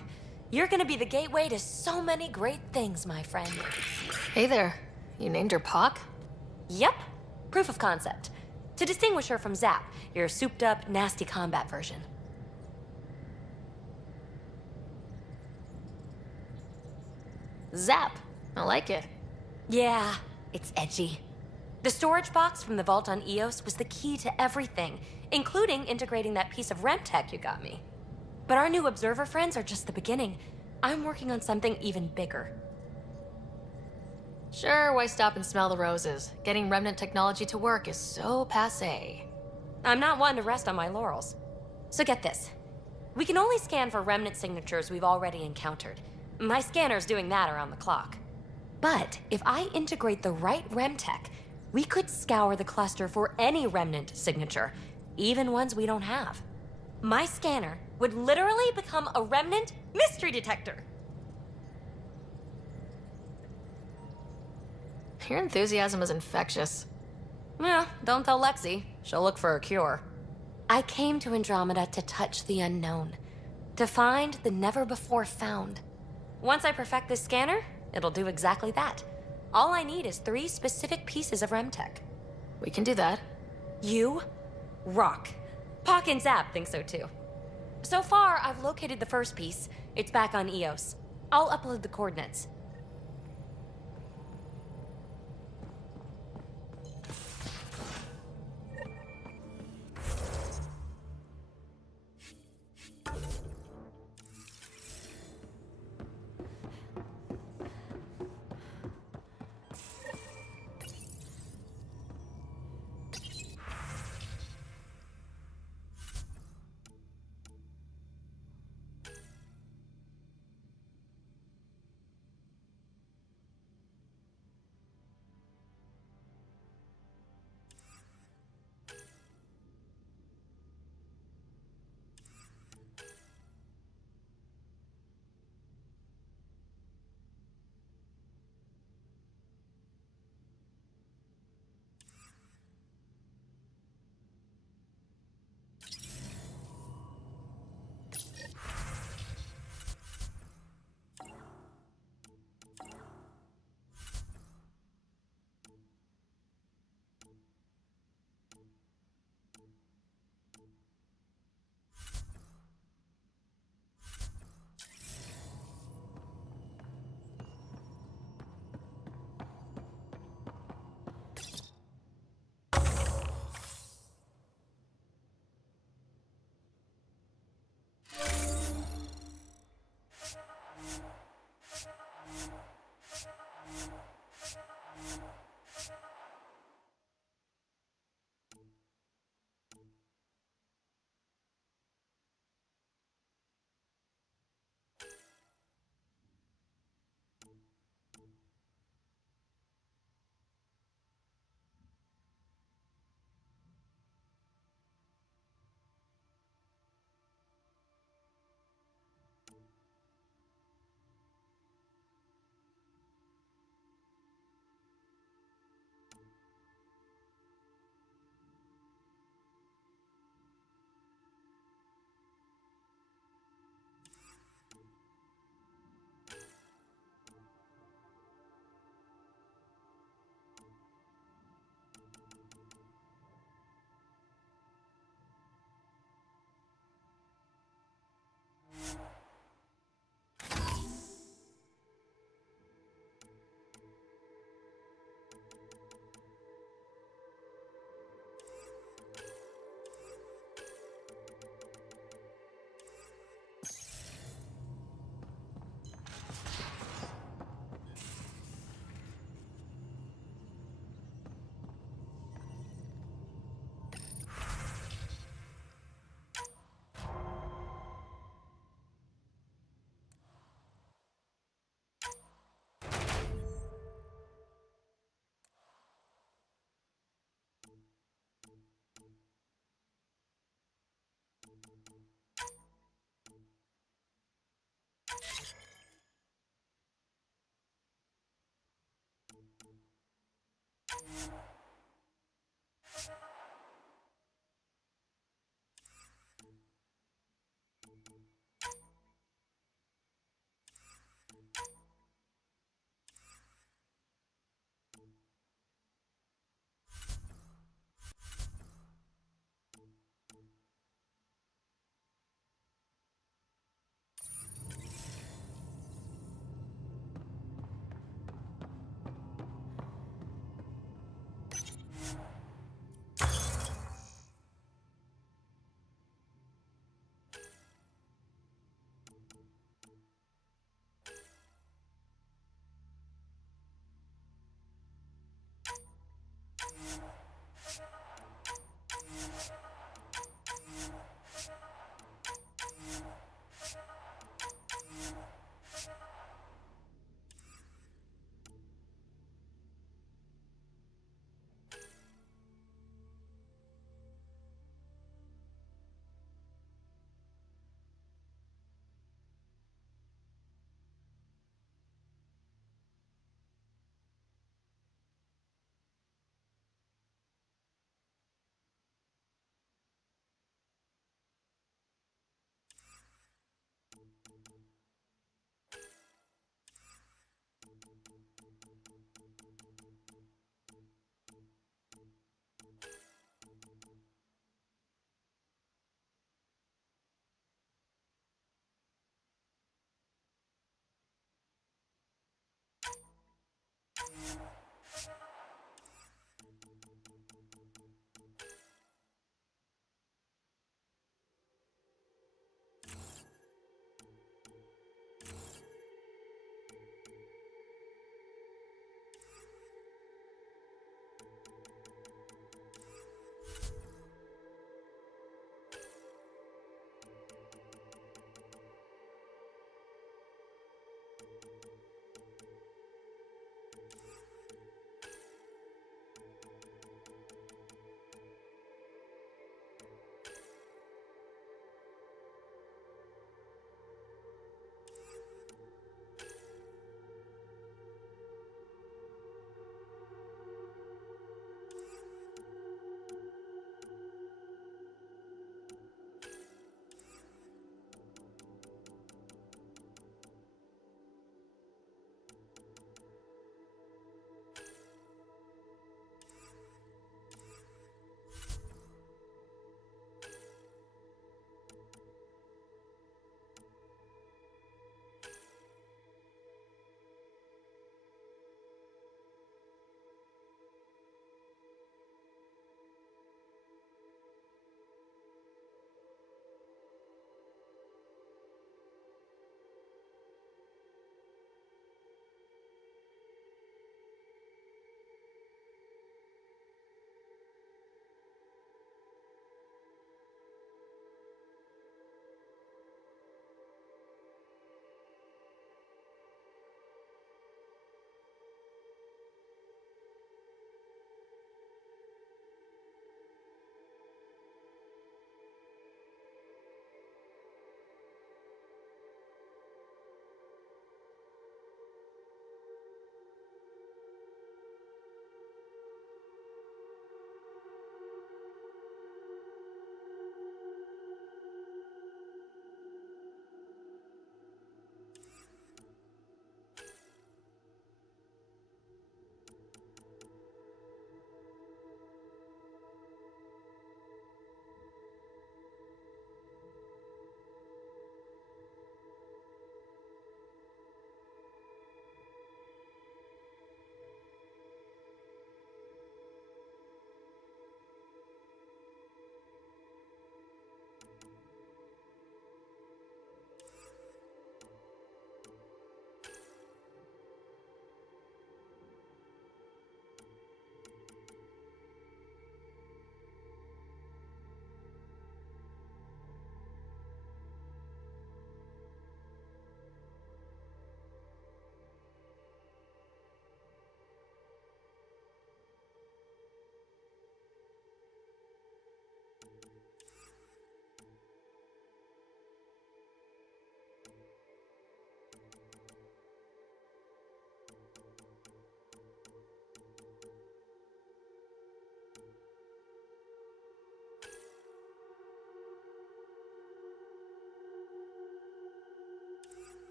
You're gonna be the gateway to so many great things, my friend. Hey there. You named her Pock? Yep. Proof of concept. To distinguish her from Zap, your souped-up, nasty combat version. Zap. I like it. Yeah, it's edgy. The storage box from the vault on Eos was the key to everything, including integrating that piece of REM tech you got me. But our new observer friends are just the beginning. I'm working on something even bigger. Sure, why stop and smell the roses? Getting remnant technology to work is so passé. I'm not one to rest on my laurels. So get this. We can only scan for remnant signatures we've already encountered. My scanner's doing that around the clock. But if I integrate the right REM tech, we could scour the cluster for any remnant signature, even ones we don't have. My scanner would literally become a remnant mystery detector. Your enthusiasm is infectious. Yeah, don't tell Lexi. She'll look for a cure. I came to Andromeda to touch the unknown, to find the never-before-found. Once I perfect this scanner, it'll do exactly that. All I need is 3 specific pieces of REM tech. We can do that. You rock. Pock and Zap think so too. So far, I've located the first piece. It's back on Eos. I'll upload the coordinates.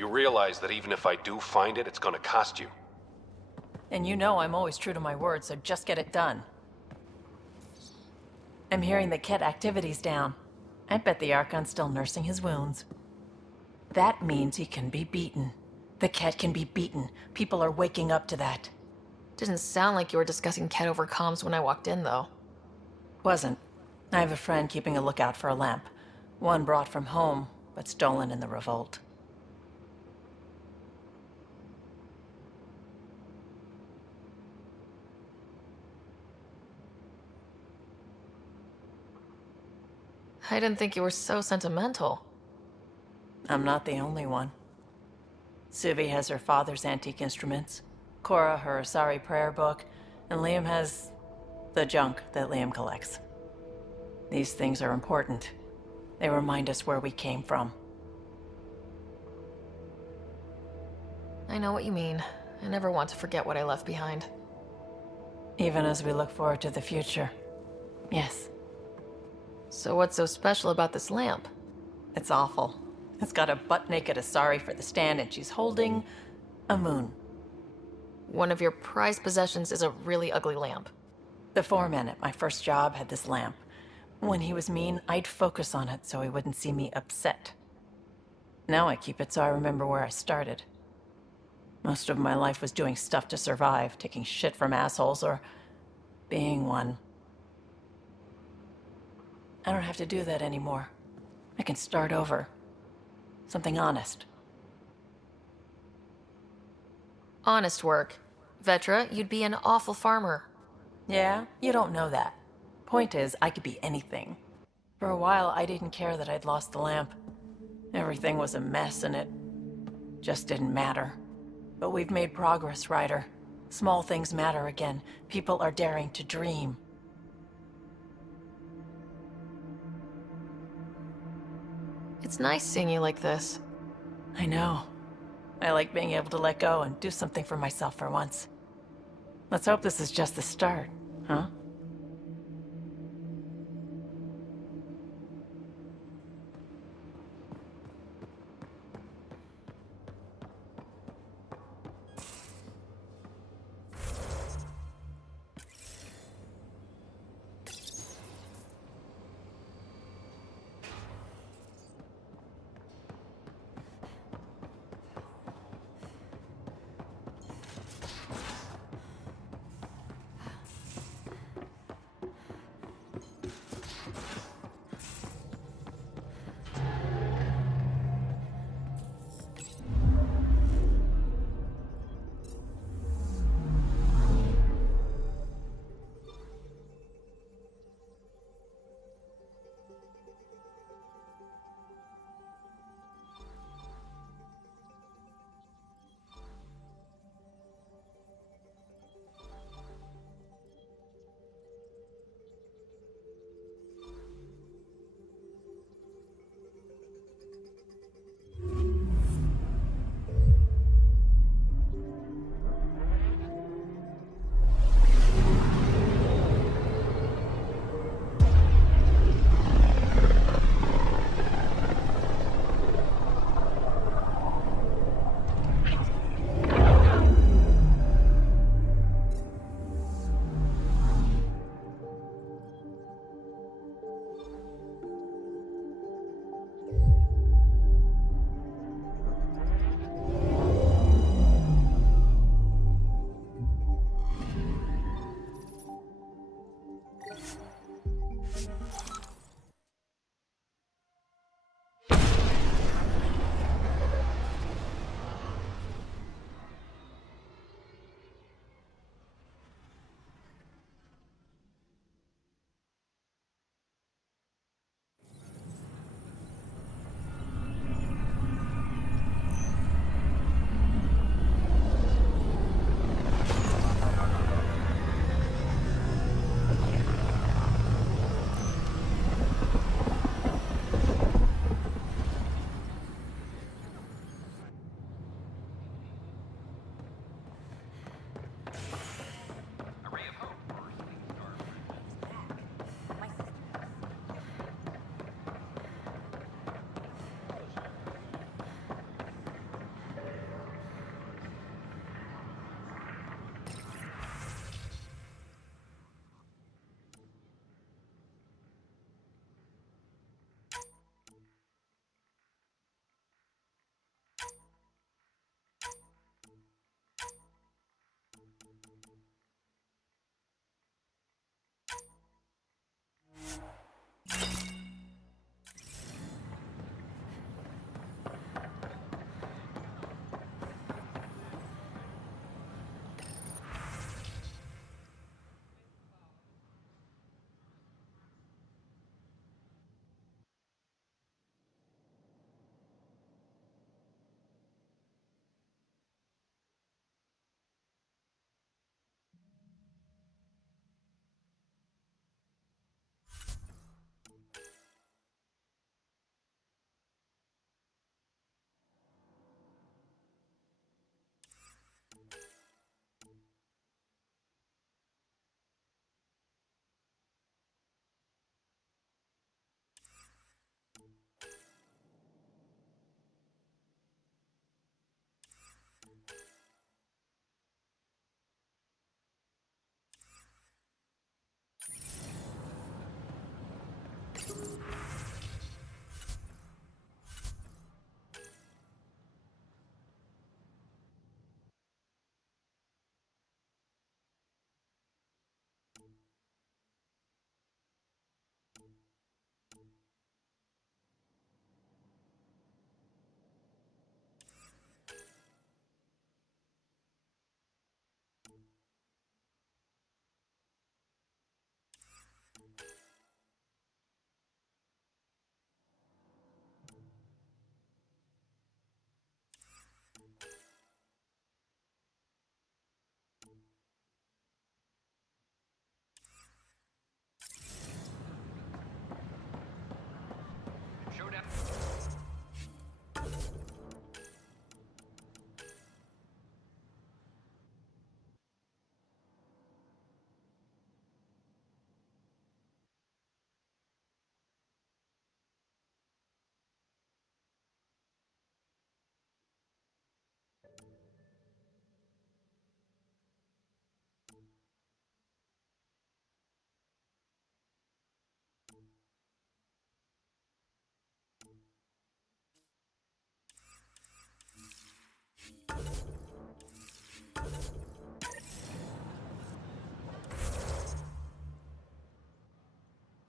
You realize that even if I do find it, it's gonna cost you. And you know I'm always true to my word, so just get it done. I'm hearing the Ket activity's down. I bet the Archon's still nursing his wounds. That means he can be beaten. The Ket can be beaten. People are waking up to that. Didn't sound like you were discussing Ket over comms when I walked in, though. Wasn't. I have a friend keeping a lookout for a lamp. One brought from home, but stolen in the revolt. I didn't think you were so sentimental. I'm not the only one. Suvi has her father's antique instruments, Cora her Asari prayer book, and Liam has the junk that Liam collects. These things are important. They remind us where we came from. I know what you mean. I never want to forget what I left behind. Even as we look forward to the future. Yes. So what's so special about this lamp? It's awful. It's got a butt-naked Asari for the stand, and she's holding a moon. One of your prized possessions is a really ugly lamp. The foreman at my first job had this lamp. When he was mean, I'd focus on it so he wouldn't see me upset. Now I keep it so I remember where I started. Most of my life was doing stuff to survive, taking shit from assholes, or being one. I don't have to do that anymore. I can start over. Something honest. Honest work. Vetra, you'd be an awful farmer. Yeah? You don't know that. Point is, I could be anything. For a while, I didn't care that I'd lost the lamp. Everything was a mess, and it just didn't matter. But we've made progress, Ryder. Small things matter again. People are daring to dream. It's nice seeing you like this. I know. I like being able to let go and do something for myself for once. Let's hope this is just the start, huh?